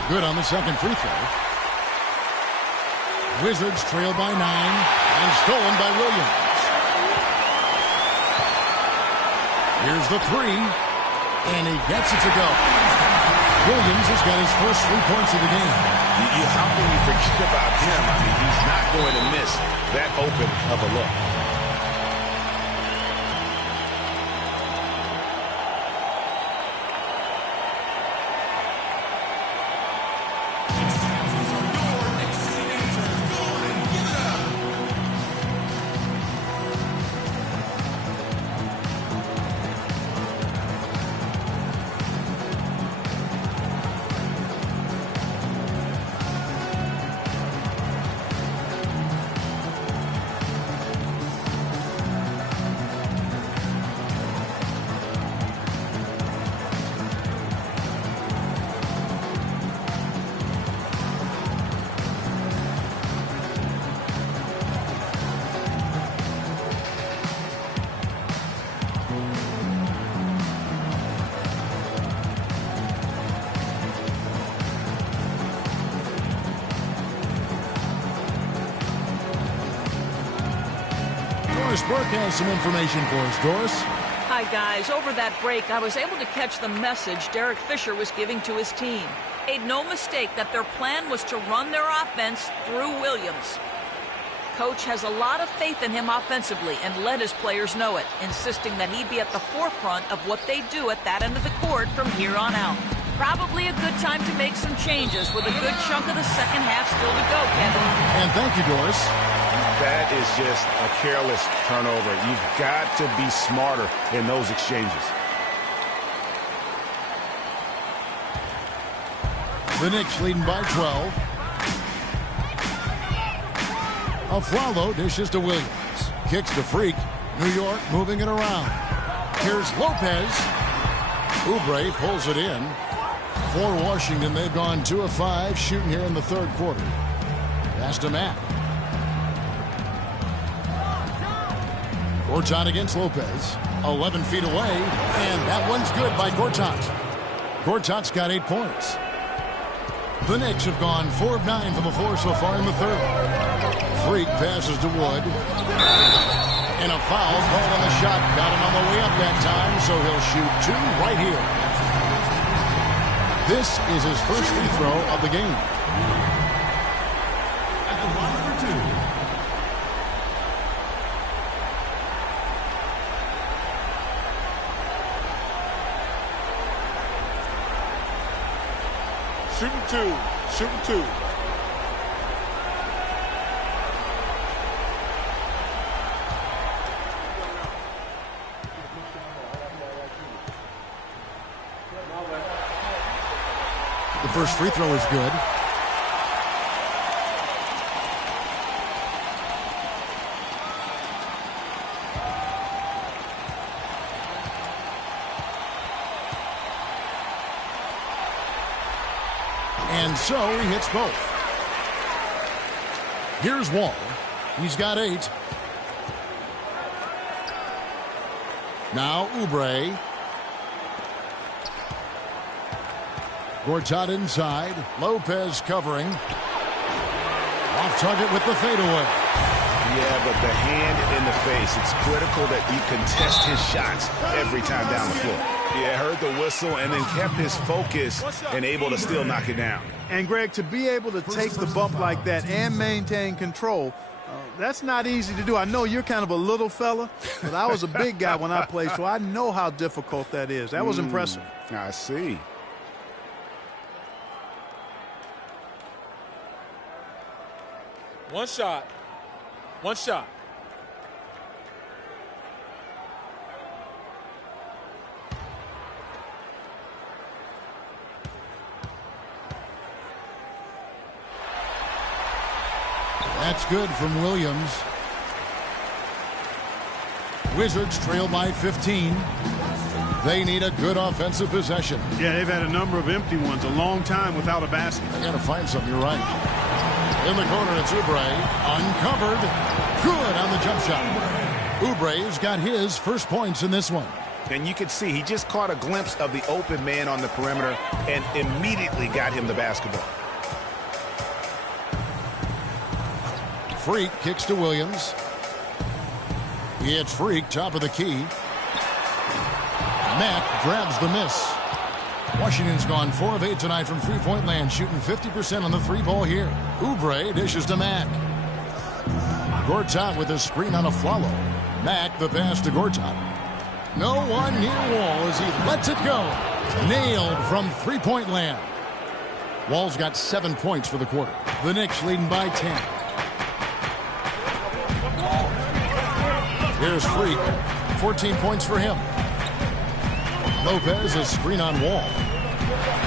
Good on the second free throw. Wizards trail by 9 and stolen by Williams. Here's the 3, and he gets it to go. Williams has got his first 3 points of the game. How can you forget about him? I mean, he's not going to miss that open of a look. Doris Burke has some information for us. Doris? Hi, guys. Over that break, I was able to catch the message Derek Fisher was giving to his team. Made no mistake that their plan was to run their offense through Williams. Coach has a lot of faith in him offensively and let his players know it, insisting that he be at the forefront of what they do at that end of the court from here on out. Probably a good time to make some changes with a good chunk of the second half still to go, Kevin. And thank you, Doris. That is just a careless turnover. You've got to be smarter in those exchanges. The Knicks leading by 12. Aflalo dishes to Williams. Kicks to Freak. New York moving it around. Here's Lopez. Oubre pulls it in. For Washington, they've gone 2 of 5 shooting here in the third quarter. Pass to Matt. Gortat against Lopez. 11 feet away. And that one's good by Gortat. Gortat's got 8 points. The Knicks have gone 4 of 9 from the floor so far in the third. Freak passes to Wood. And a foul called on the shot. Got him on the way up that time, so he'll shoot 2 right here. This is his first free throw of the game. At the line for 2. Shooting 2. Shooting 2. The first free throw is good. And so he hits both. Here's Wall. He's got 8. Now Oubre. Gortat inside. Lopez covering. Off target with the fadeaway. Yeah, but the hand in the face. It's critical that you contest his shots every time down the floor. Yeah, heard the whistle and then kept his focus and able to still knock it down. And, Greg, to be able to take the bump like that and maintain control, that's not easy to do. I know you're kind of a little fella, but I was a big guy when I played, so I know how difficult that is. That was impressive. I see. One shot. One shot. That's good from Williams. Wizards trail by 15. They need a good offensive possession. Yeah, they've had a number of empty ones, a long time without a basket. I got to find something. You're right. In the corner, it's Oubre. Uncovered. Good on the jump shot. Oubre's got his first points in this one. And you can see he just caught a glimpse of the open man on the perimeter and immediately got him the basketball. Freak kicks to Williams. It's Freak, top of the key. Mack grabs the miss. Washington's gone 4 of 8 tonight from three-point land, shooting 50% on the 3-ball here. Oubre dishes to Mack. Gortat with a screen on Afflalo. Mack the pass to Gortat. No one near Wall as he lets it go. Nailed from three-point land. Wall's got 7 points for the quarter. The Knicks leading by 10. Here's Freak. 14 points for him. Lopez, a screen on Wall.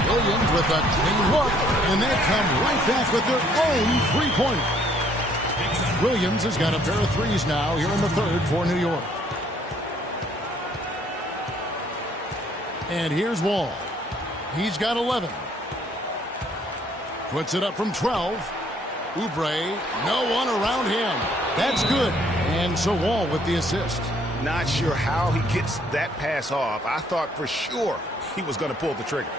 Williams with a clean look, and they come right back with their own three-pointer. Williams has got a pair of threes now here in the third for New York. And here's Wall. He's got 11. Puts it up from 12. Oubre, no one around him. That's good. And so Wall with the assist. Not sure how he gets that pass off. I thought for sure he was going to pull the trigger.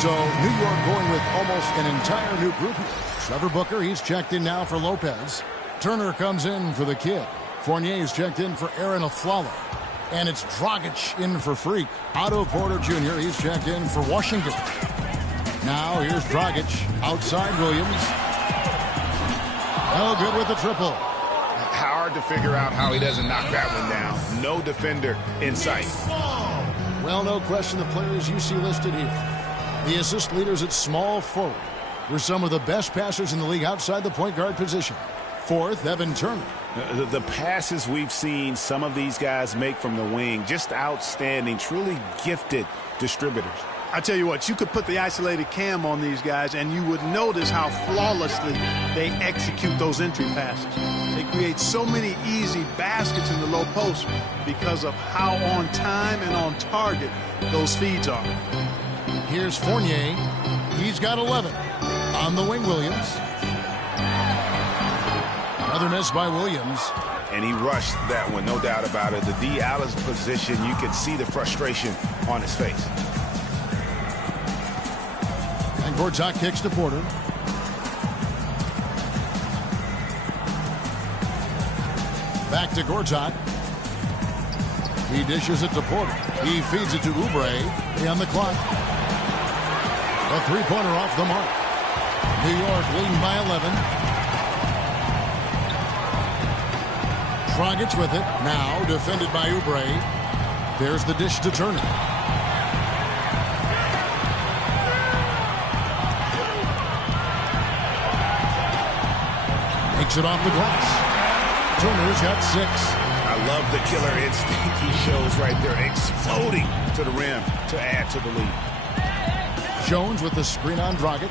So New York going with almost an entire new group here. Trevor Booker, he's checked in now for Lopez. Turner comes in for the kid. Fournier's checked in for Aaron Afflalo. And it's Dragic in for Freak. Otto Porter Jr., he's checked in for Washington. Now here's Dragic outside Williams. No good with the triple. Hard to figure out how he doesn't knock that one down. No defender in sight. Well, no question the players you see listed here. The assist leaders at small forward were some of the best passers in the league outside the point guard position. Fourth, Evan Turner. The passes we've seen some of these guys make from the wing, just outstanding, truly gifted distributors. I tell you what, you could put the isolated cam on these guys and you would notice how flawlessly they execute those entry passes. They create so many easy baskets in the low post because of how on time and on target those feeds are. Here's Fournier. He's got 11. On the wing, Williams. Another miss by Williams. And he rushed that one, no doubt about it. The D. Allen's position, you can see the frustration on his face. And Gortat kicks to Porter. Back to Gortat. He dishes it to Porter. He feeds it to Oubre on the clock. A three-pointer off the mark. New York leading by 11. Dragic with it. Now defended by Oubre. There's the dish to Turner. Makes it off the glass. Turner's got 6. I love the killer instinct he shows right there, exploding to the rim to add to the lead. Jones with the screen on Dragic.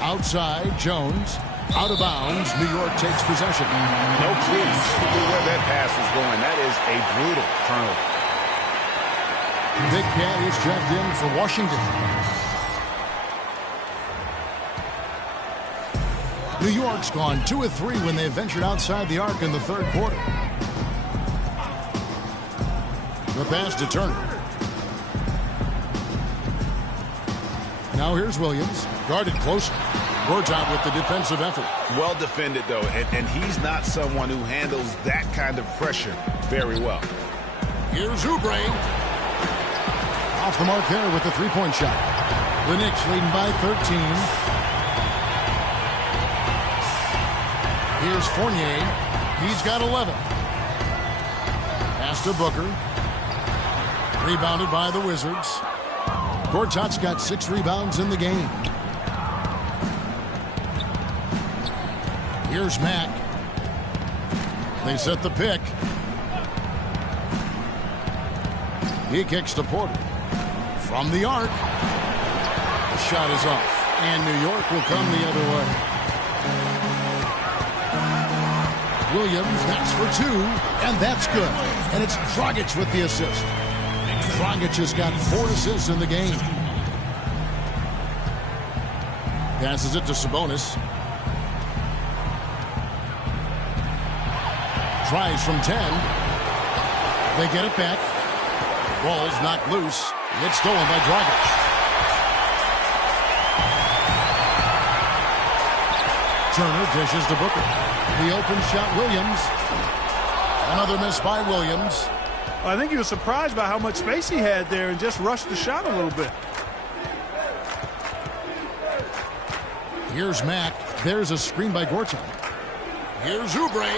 Outside, Jones. Out of bounds, New York takes possession. No clue where that pass was going. That is a brutal turnover. Big Cat is checked in for Washington. New York's gone 2 of 3 when they ventured outside the arc in the third quarter. The pass to Turner. Now here's Williams, guarded closely. Gortat with the defensive effort. Well defended, though, and he's not someone who handles that kind of pressure very well. Here's Oubre. Off the mark there with the three-point shot. The Knicks leading by 13. Here's Fournier. He's got 11. Pass to Booker. Rebounded by the Wizards. Gortat's got 6 rebounds in the game. Here's Mack. They set the pick. He kicks to Porter. From the arc. The shot is off. And New York will come the other way. Williams, that's for 2. And that's good. And it's Dragic with the assist. Dragic has got 4 assists in the game. Passes it to Sabonis. Tries from 10. They get it back. Ball's knocked loose. It's stolen by Dragic. Turner dishes to Booker. The open shot, Williams. Another miss by Williams. I think he was surprised by how much space he had there and just rushed the shot a little bit. Here's Mack. There's a screen by Gortat. Here's Oubre.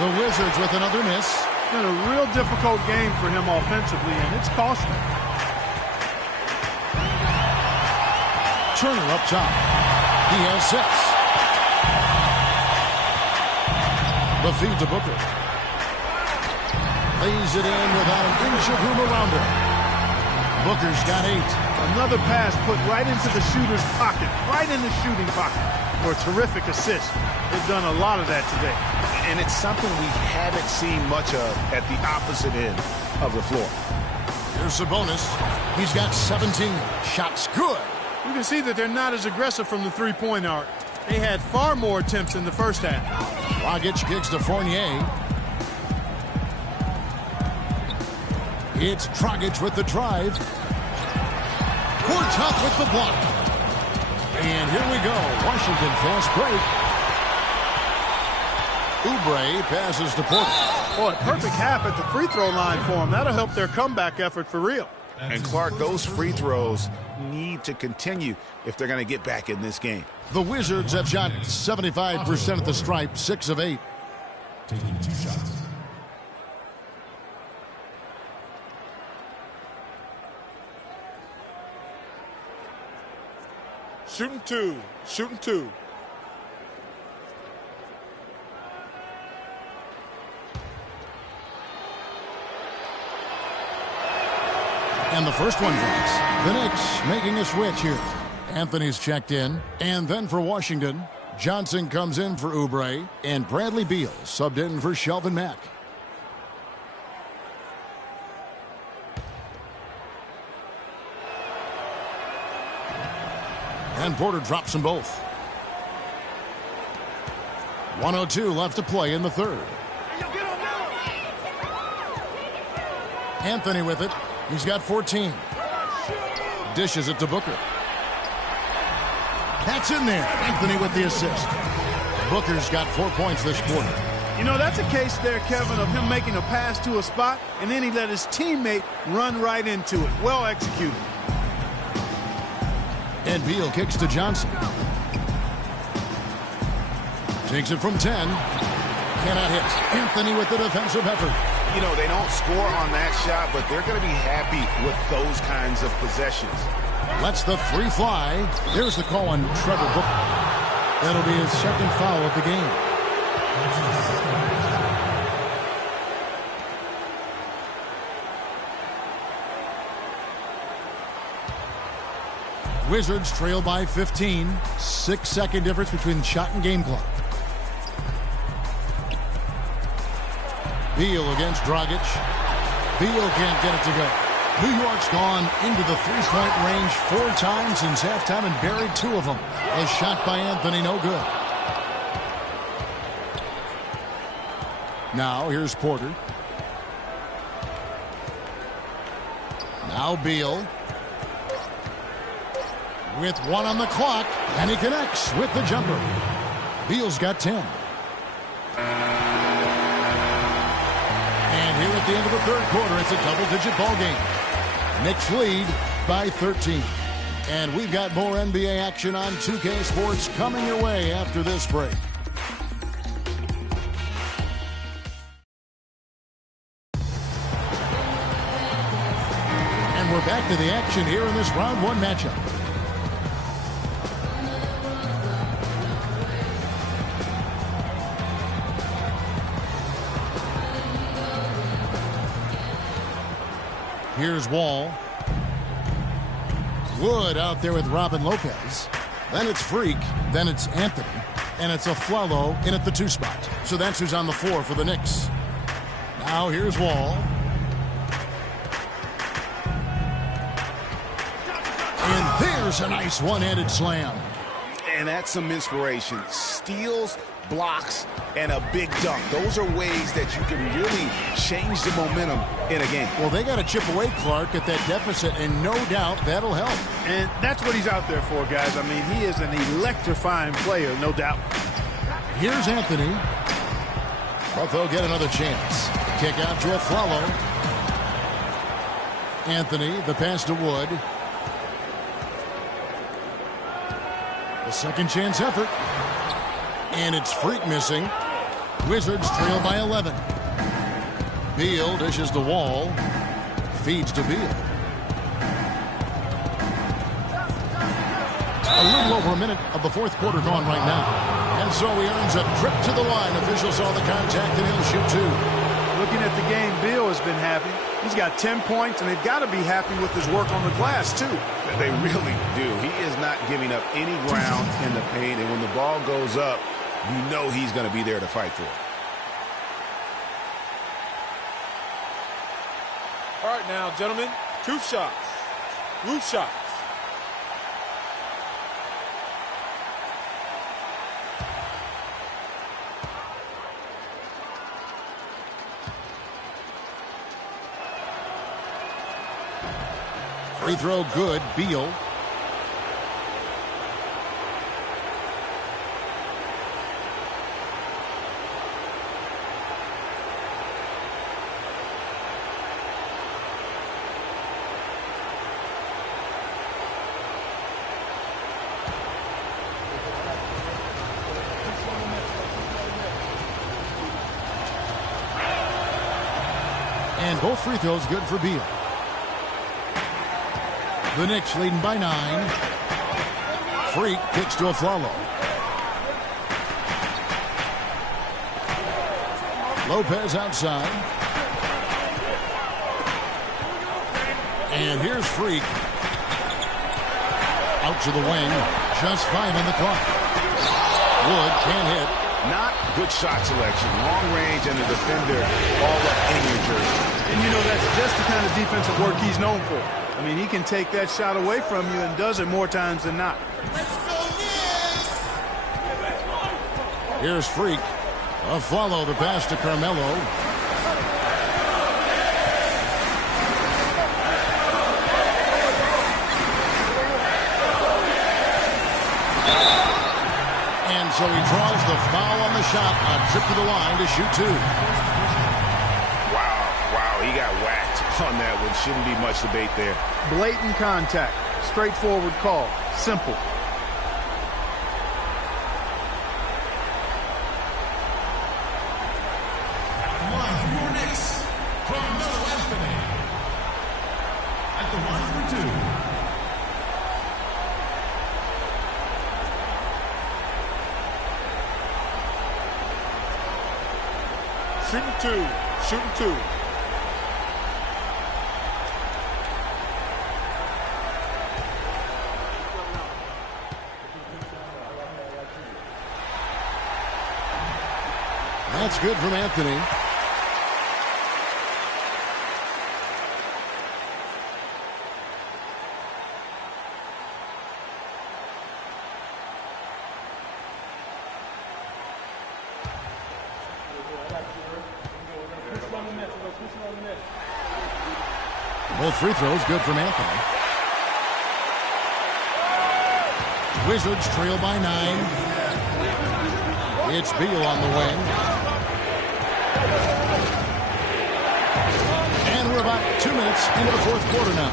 The Wizards with another miss. It's been a real difficult game for him offensively, and it's costing. Turner up top. He has 6. The feed to Booker. Lays it in without an inch of room around him. Booker's got 8. Another pass put right into the shooter's pocket, right in the shooting pocket for a terrific assist. They've done a lot of that today. And it's something we haven't seen much of at the opposite end of the floor. Here's Sabonis. He's got 17. Shots good. You can see that they're not as aggressive from the three-point arc. They had far more attempts in the first half. Dragic kicks to Fournier. It's Dragic with the drive. Gortat with the block. And here we go. Washington fast break. Oubre passes to Porter. Boy, perfect half at the free throw line for him. That'll help their comeback effort for real. And Clark, those free throws need to continue if they're going to get back in this game. The Wizards have shot 75% at the stripe, 6 of 8. Taking 2 shots. Shooting 2. Shooting 2. And the first one drops. The Knicks making a switch here. Anthony's checked in. And then for Washington, Johnson comes in for Oubre. And Bradley Beal subbed in for Shelvin Mack. And Porter drops them both. 1:02 left to play in the third. Anthony with it. He's got 14. Dishes it to Booker. That's in there. Anthony with the assist. Booker's got 4 points this quarter. You know, that's a case there, Kevin, of him making a pass to a spot, and then he let his teammate run right into it. Well executed. And Beal kicks to Johnson. Takes it from 10. Cannot hit. Anthony with the defensive effort. You know, they don't score on that shot, but they're going to be happy with those kinds of possessions. Lets the three fly. There's the call on Trevor Booker. That'll be his second foul of the game. Wizards trail by 15. 6-second difference between shot and game clock. Beal against Dragic. Beal can't get it to go. New York's gone into the three-point range 4 times since halftime and buried 2 of them. A shot by Anthony, no good. Now here's Porter. Now Beal. With 1 on the clock, and he connects with the jumper. Beal's got 10. And here at the end of the third quarter, it's a double-digit ball game. Knicks lead by 13. And we've got more NBA action on 2K Sports coming your way after this break. And we're back to the action here in this round 1 matchup. Here's Wall. Wood out there with Robin Lopez. Then it's Freak. Then it's Anthony. And it's Afflalo in at the 2 spot. So that's who's on the floor for the Knicks. Now here's Wall. And there's a nice one-handed slam. And that's some inspiration. Steals, blocks, and a big dunk. Those are ways that you can really change the momentum in a game. Well, they got to chip away, Clark, at that deficit, and no doubt that'll help. And that's what he's out there for, guys. I mean, he is an electrifying player, no doubt. Here's Anthony. But they'll get another chance. Kick out to Afflalo. Anthony, the pass to Wood. The second chance effort. And it's Freak missing. Wizards trail by 11. Beal dishes the Wall. Feeds to Beal. A little over a minute of the fourth quarter gone right now. And so he earns a trip to the line. Officials saw the contact and he'll shoot 2. Looking at the game Beal has been happy. He's got 10 points, and they've got to be happy with his work on the glass, too. They really do. He is not giving up any ground in the paint, and when the ball goes up, you know he's going to be there to fight for it. All right, now, gentlemen, 2 shots. Loose shots. Free throw good. Beal. And both free throws good for Beal. The Knicks leading by 9. Freak kicks to Afflalo. Lopez outside. And here's Freak. Out to the wing. Just 5 on the clock. Wood can't hit. Not good shot selection. Long range and the defender all up in your jersey. And you know that's just the kind of defensive work he's known for. I mean, he can take that shot away from you and does it more times than not. Here's Freak. Afflalo the pass to Carmelo. And so he draws the foul on the shot. A trip to the line to shoot 2. Wow, he got whacked on that one. Shouldn't be much debate there. Blatant contact. Straightforward call. Simple. Line for your Knicks, Carmelo Anthony. At the line for 2. Shooting 2. Shooting 2. That's good from Anthony. Both free throws good from Anthony. Wizards trail by 9. It's Beal on the wing. And we're about 2 minutes into the fourth quarter now.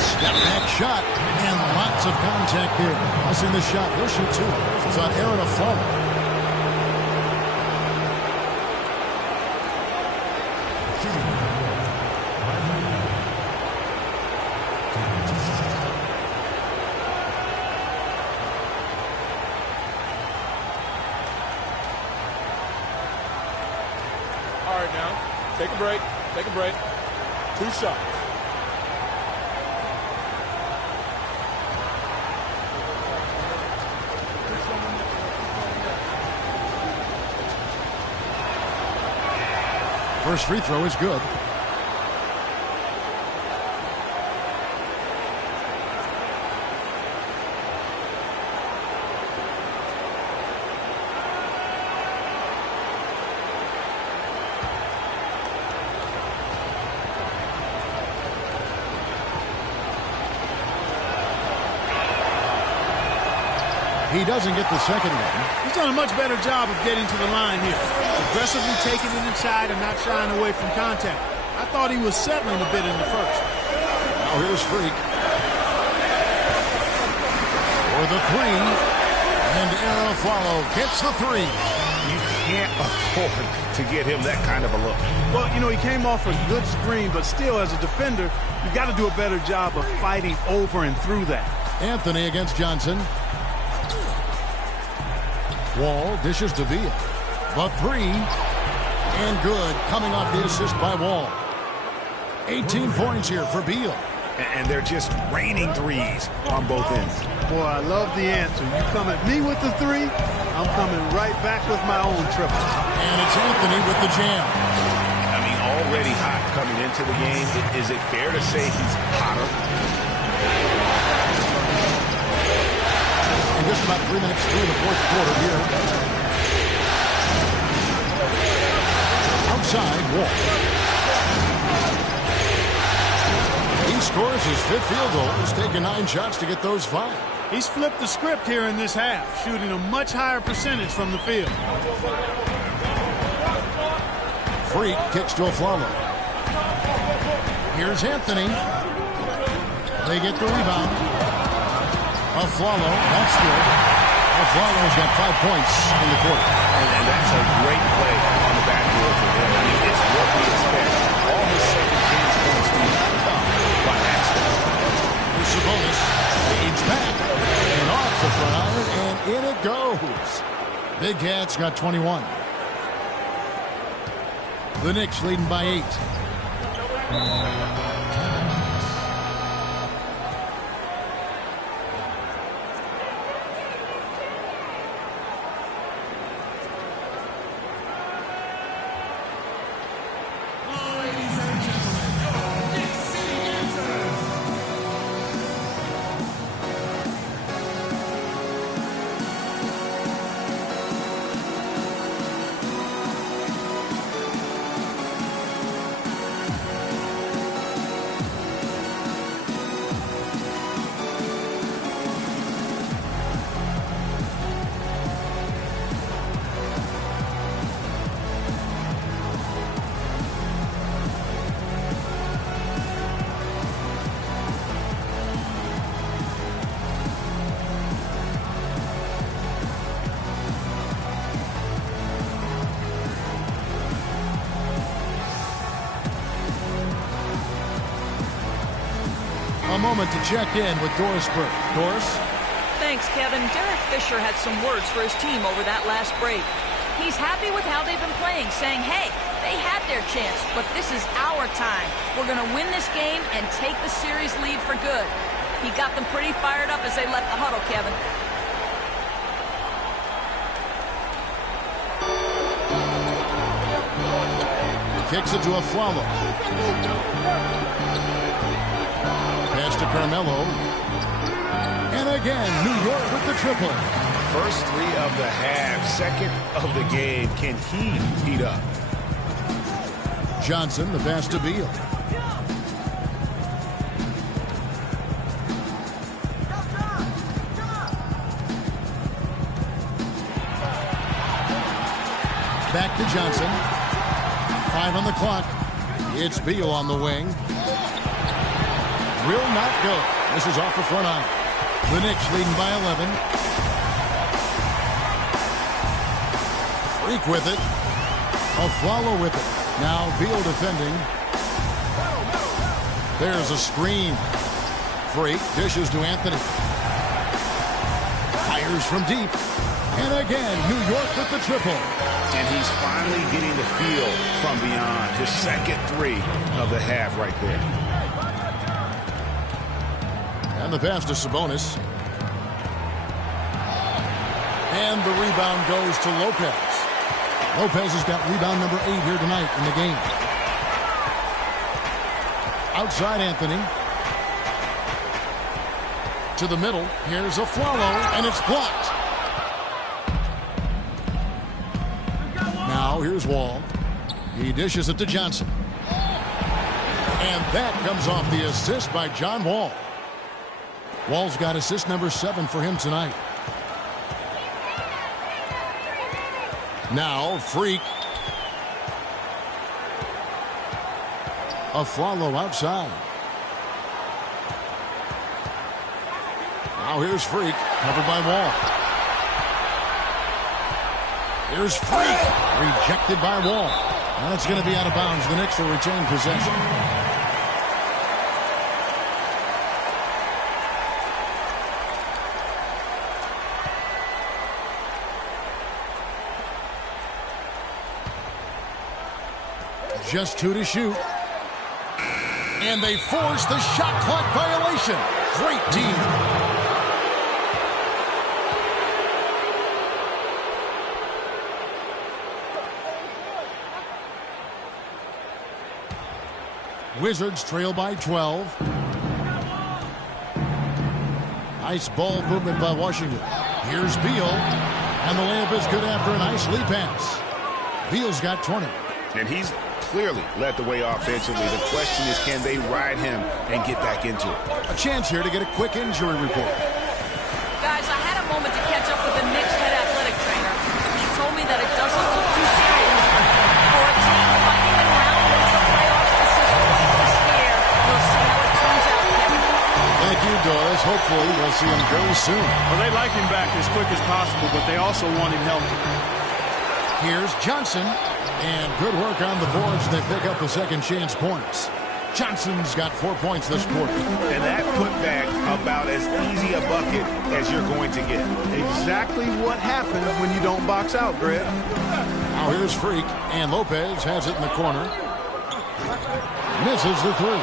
Step back shot and lots of contact there. Missing the shot. He'll shoot 2. It's on Aaron Aflalo. All right, now, take a break. Take a break. 2 shots. First free throw is good. He doesn't get the second one. He's done a much better job of getting to the line here. Aggressively taking it inside and not shying away from contact. I thought he was settling a bit in the first. Now here's Freak. For the 3. And Aaron Aflalo gets the 3. You can't afford to get him that kind of a look. Well, you know, he came off a good screen, but still, as a defender, you got to do a better job of fighting over and through that. Anthony against Johnson. Wall dishes to Villa. The 3. And good. Coming off the assist by Wall. 18 points here for Beal. And they're just raining threes on both ends. Boy, I love the answer. You come at me with the 3, I'm coming right back with my own triple. And it's Anthony with the jam. I mean, already hot coming into the game. Is it fair to say he's hotter? And just about 3 minutes through the fourth quarter here. Outside, Wall. He scores his 5th field goal. He's taken 9 shots to get those 5. He's flipped the script here in this half, shooting a much higher percentage from the field. Freak kicks to Aflalo. Here's Anthony. They get the rebound. Aflalo, that's good. Aflalo's got 5 points in the quarter. And that's a great play on the backboard for him. I mean, it's what we expect. All his second chance points do not come by accident. Here's Sabonis. Leads back. And off the front iron, and in it goes. Big Cat's got 21. The Knicks leading by 8. moment to check in with Doris Burke. Doris? Thanks, Kevin. Derek Fisher had some words for his team over that last break. He's happy with how they've been playing, saying, hey, they had their chance, but this is our time. We're going to win this game and take the series lead for good. He got them pretty fired up as they left the huddle, Kevin. Kicks it to Afflalo. Pass to Carmelo. And again, New York with the triple. First three of the half, second of the game. Can he heat up? Johnson, the pass to Beal. Back to Johnson. 5 on the clock. It's Beal on the wing. Will not go. This is off the front iron. The Knicks leading by 11. Freak with it. Afflalo with it. Now Beal defending. There's a screen. Freak dishes to Anthony. Fires from deep. And again, New York with the triple. And he's finally getting the feel from beyond. His second three of the half right there. And the pass to Sabonis. And the rebound goes to Lopez. Lopez has got rebound number 8 here tonight in the game. Outside Anthony. To the middle. Here's Afflalo, and it's blocked. Now here's Wall. He dishes it to Johnson. And that comes off the assist by John Wall. Wall's got assist number 7 for him tonight. Now Freak. Afflalo outside. Now here's Freak, covered by Wall. Here's Freak, rejected by Wall. And it's going to be out of bounds. The Knicks will retain possession. Just 2 to shoot. And they force the shot clock violation. Great team. Wizards trail by 12. Nice ball movement by Washington. Here's Beal. And the layup is good after a nice lead pass. Beal's got 20. And he's clearly led the way offensively. The question is, can they ride him and get back into it? A chance here to get a quick injury report. Guys, I had a moment to catch up with the Knicks head athletic trainer. He told me that it doesn't look too serious. For a team fighting in round 1 of the playoffs, this is quite the scare. We'll see how it turns out, Kevin. Thank you, Doris. Hopefully we'll see him very soon. Well, they like him back as quick as possible, but they also want him healthy. Here's Johnson. And good work on the boards. They pick up the second chance points. Johnson's got 4 points this quarter. And that putback about as easy a bucket as you're going to get. Exactly what happens when you don't box out, Greg. Now here's Freak. And Lopez has it in the corner. Misses the 3.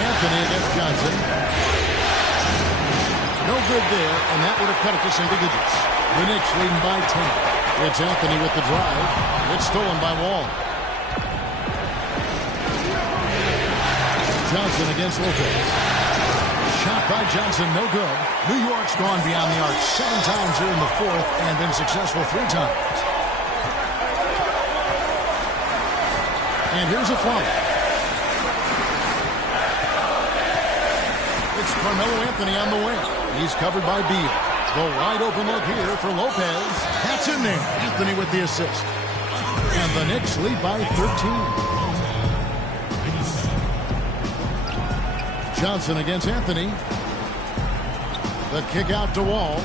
Anthony against Johnson. No good there, and that would have cut it to single digits. The Knicks leading by 10. It's Anthony with the drive. It's stolen by Wall. Johnson against Lopez. Shot by Johnson, no good. New York's gone beyond the arc 7 times here in the 4th and been successful 3 times. And here's Afflalo. It's Carmelo Anthony on the wing. He's covered by Beal. The wide open look here for Lopez. That's in there. Anthony with the assist. And the Knicks lead by 13. Johnson against Anthony. The kick out to Wall.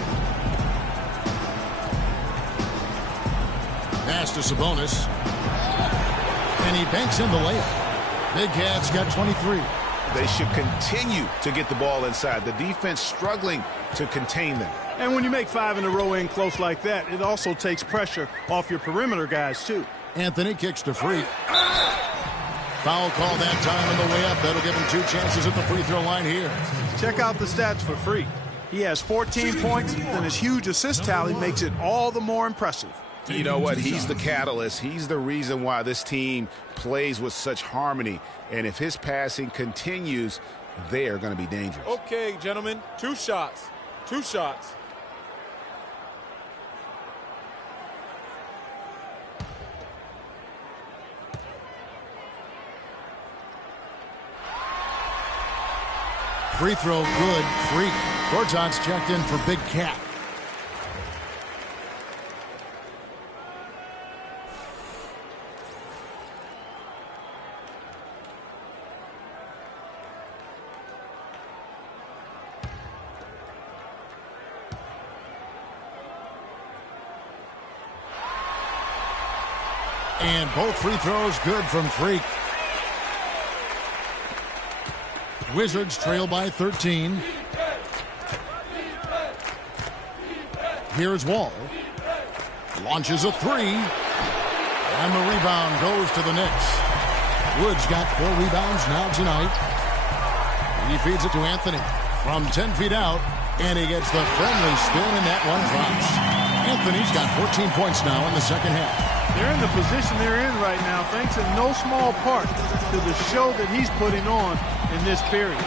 Pass to Sabonis. And he banks in the layup. Big Cat's got 23. They should continue to get the ball inside. The defense struggling to contain them. And when you make 5 in a row in close like that, it also takes pressure off your perimeter guys, too. Anthony kicks to Freak. Foul call that time on the way up. That'll give him 2 chances at the free throw line here. Check out the stats for Freak. He has 14 points, and his huge assist tally makes it all the more impressive. You know what? He's the catalyst. He's the reason why this team plays with such harmony. And if his passing continues, they are going to be dangerous. Okay, gentlemen, 2 shots. 2 shots. Free throw good. Freak. Gortat's checked in for Big Cat. And both free throws good from Freak. Wizards trail by 13. Here's Wall. Launches a 3. And the rebound goes to the Knicks. Woods got 4 rebounds now tonight. He feeds it to Anthony from 10 feet out. And he gets the friendly spin, and that one drops. Anthony's got 14 points now in the second half. They're in the position they're in right now thanks in no small part to the show that he's putting on in this period.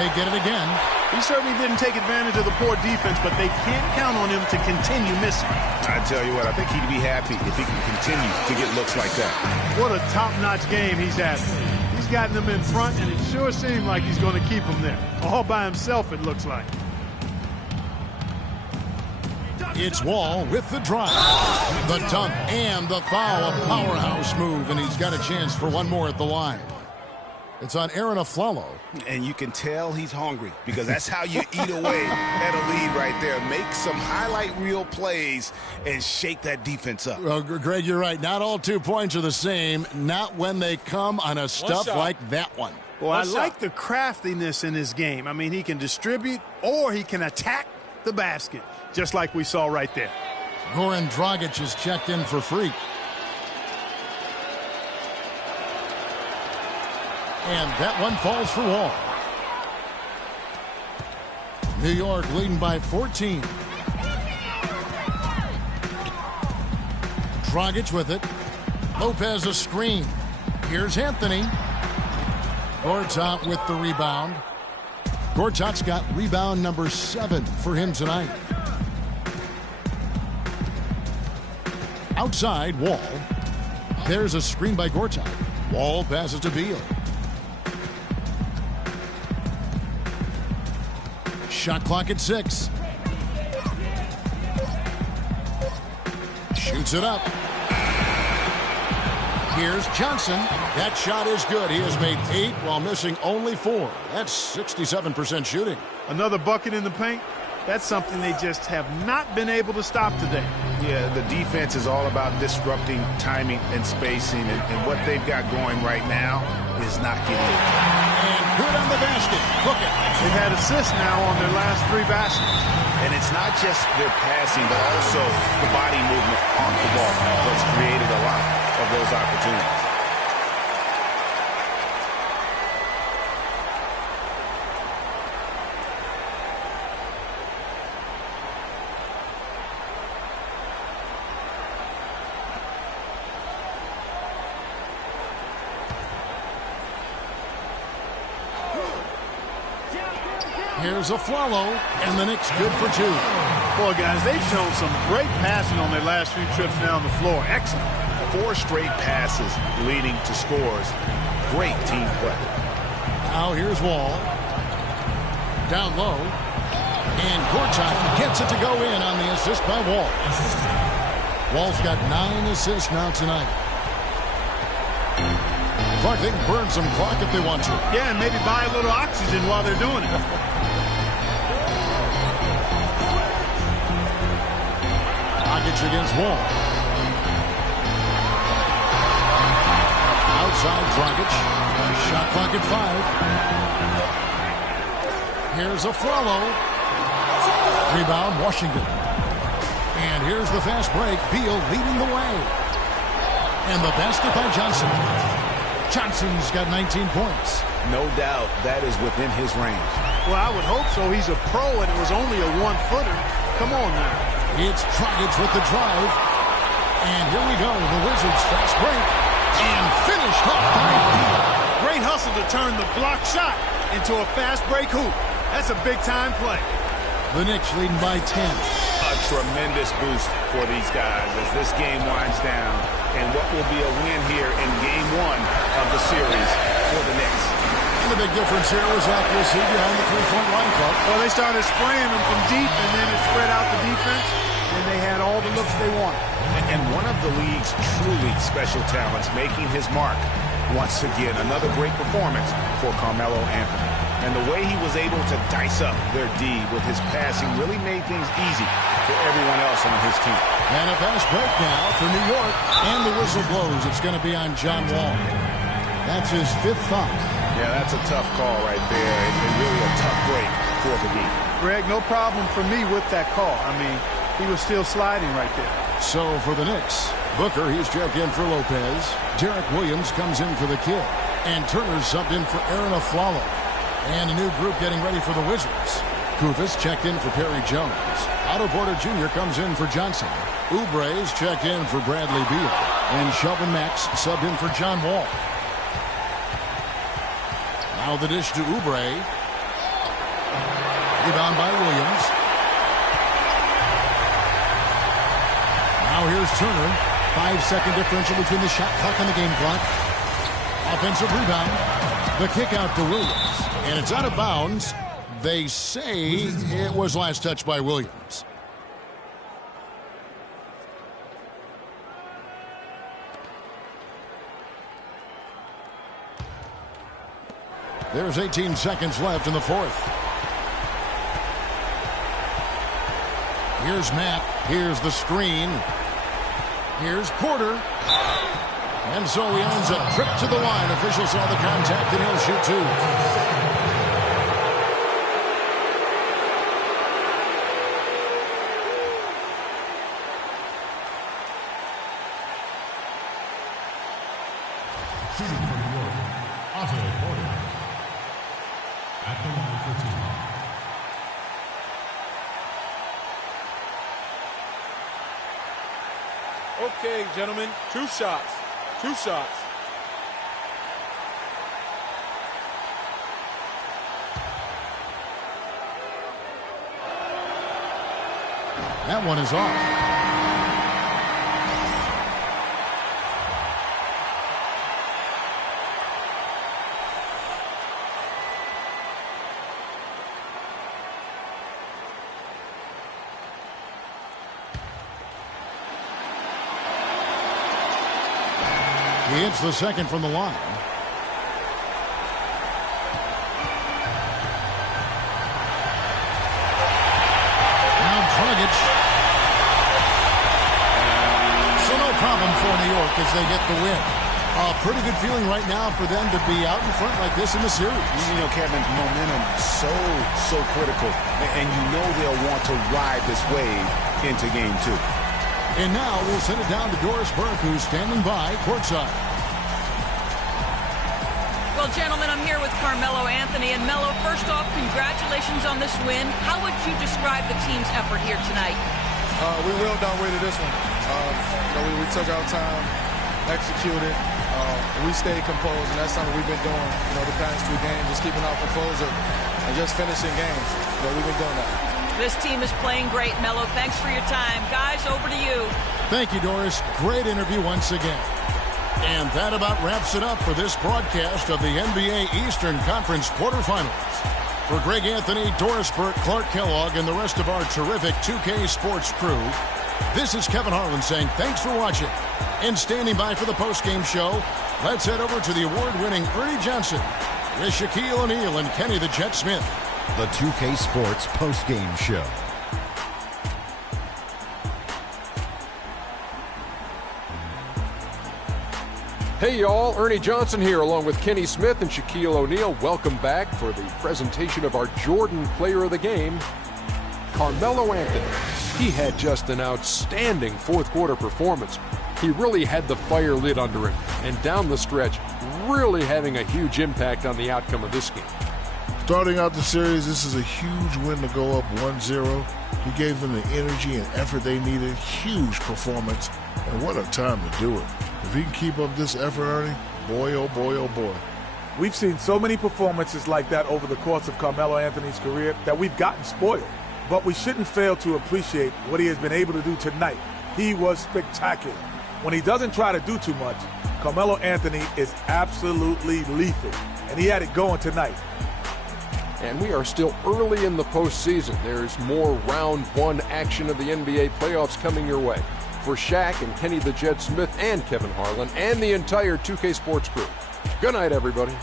They get it again. He certainly didn't take advantage of the poor defense, but they can't count on him to continue missing. I tell you what, I think he'd be happy if he can continue to get looks like that. What a top-notch game he's having. He's gotten them in front, and it sure seems like he's going to keep them there. All by himself, it looks like. It's Wall with the drive, the dunk, and the foul. A powerhouse move, and he's got a chance for one more at the line. It's on Aaron Aflalo. And you can tell he's hungry because that's how you eat away at a lead right there. Make some highlight reel plays and shake that defense up. Well, Greg, you're right. Not all 2 points are the same. Not when they come on a stuff like that one. Well, I like the craftiness in his game. I mean, he can distribute or he can attack the basket, just like we saw right there. Goran Dragic is checked in for Freak. And that one falls for Wall. New York leading by 14. Dragic with it. Lopez a screen. Here's Anthony. Gortat with the rebound. Gortat's got rebound number 7 for him tonight. Outside, Wall. There's a screen by Gortat. Wall passes to Beal. Shot clock at 6. Shoots it up. Here's Johnson. That shot is good. He has made 8 while missing only 4. That's 67% shooting. Another bucket in the paint. That's something they just have not been able to stop today. Yeah, the defense is all about disrupting timing and spacing, and what they've got going right now is not getting it. And good on the basket. Hook it. They've had assists now on their last 3 baskets. And it's not just their passing, but also the body movement off the ball that's created a lot of those opportunities. Here's Aflalo, and the Knicks good for 2. Boy, guys, they've shown some great passing on their last few trips down the floor. Excellent. 4 straight passes leading to scores. Great team play. Now here's Wall. Down low. And Gortat gets it to go in on the assist by Wall. Wall's got 9 assists now tonight. Clark, they can burn some clock if they want to. Yeah, and maybe buy a little oxygen while they're doing it. Dragic against Wall. outside, Dragic. Shot clock at 5. Here's a follow. Rebound, Washington. And here's the fast break. Beal leading the way. And the basket by Johnson. Johnson's got 19 points. No doubt that is within his range. Well, I would hope so. He's a pro, and it was only a one-footer. Come on now. It's Dragic with the drive. And here we go. The Wizards fast break. And finished off by Beal. Great hustle to turn the block shot into a fast break hoop. That's a big-time play. The Knicks leading by 10. A tremendous boost for these guys as this game winds down. And what will be a win here in Game 1 of the series for the Knicks. And the big difference here was accuracy behind the three-point line, Clark. Well, they started spraying them from deep, and then it spread out the defense, and they had all the looks they wanted. And one of the league's truly special talents making his mark. Once again, another great performance for Carmelo Anthony. And the way he was able to dice up their D with his passing really made things easy for everyone else on his team. And a fast break now for New York. And the whistle blows. It's going to be on John Wall. That's his 5th foul. Yeah, that's a tough call right there. And really a tough break for the D. Greg, no problem for me with that call. I mean, he was still sliding right there. So for the Knicks, Booker, he's checked in for Lopez. Derek Williams comes in for the kid. And Turner's subbed in for Aaron Aflalo. And a new group getting ready for the Wizards. Kufis checked in for Perry Jones. Otto Porter Jr. comes in for Johnson. Oubre's checked in for Bradley Beal. And Shelvin Max subbed in for John Wall. Now the dish to Oubre. Rebound by Williams. Now here's Turner. 5-second differential between the shot clock and the game clock. Offensive rebound. The kick out to Williams. And it's out of bounds. They say it was last touched by Williams. There's 18 seconds left in the 4th. Here's Matt. Here's the screen. Here's Porter. And so he earns a trip to the line. Officials saw the contact and he'll shoot 2. Shooting for New York, Otto Porter. At the line for 2. Okay, gentlemen, 2 shots. 2 shots. That one is off. He hits the second from the line. Now Dragic. So no problem for New York as they get the win. A pretty good feeling right now for them to be out in front like this in the series. You know, Kevin, momentum so critical. And you know they'll want to ride this wave into Game 2. And now we'll send it down to Doris Burke, who's standing by courtside. Well, gentlemen, I'm here with Carmelo Anthony. And Melo, first off, congratulations on this win. How would you describe the team's effort here tonight? We willed our way to this one. We took our time, executed. We stayed composed, and that's something we've been doing, the past 2 games, just keeping our composure and just finishing games. We've been doing that. This team is playing great, Melo. Thanks for your time. Guys, over to you. Thank you, Doris. Great interview once again. And that about wraps it up for this broadcast of the NBA Eastern Conference quarterfinals. For Greg Anthony, Doris Burke, Clark Kellogg, and the rest of our terrific 2K Sports crew, this is Kevin Harlan saying thanks for watching. And standing by for the postgame show, let's head over to the award-winning Ernie Johnson with Shaquille O'Neal and Kenny the Jet Smith. The 2K Sports postgame show. Hey y'all, Ernie Johnson here along with Kenny Smith and Shaquille O'Neal. Welcome back for the presentation of our Jordan Player of the Game, Carmelo Anthony. He had just an outstanding fourth quarter performance. He really had the fire lit under him, and down the stretch, really having a huge impact on the outcome of this game. Starting out the series, this is a huge win to go up 1-0. He gave them the energy and effort they needed. Huge performance, and what a time to do it. If he can keep up this effort, Ernie, boy, oh boy, oh boy. We've seen so many performances like that over the course of Carmelo Anthony's career that we've gotten spoiled. But we shouldn't fail to appreciate what he has been able to do tonight. He was spectacular. When he doesn't try to do too much, Carmelo Anthony is absolutely lethal, and he had it going tonight. And we are still early in the postseason. There's more round one action of the NBA playoffs coming your way. For Shaq and Kenny the Jet Smith and Kevin Harlan and the entire 2K Sports crew, good night, everybody.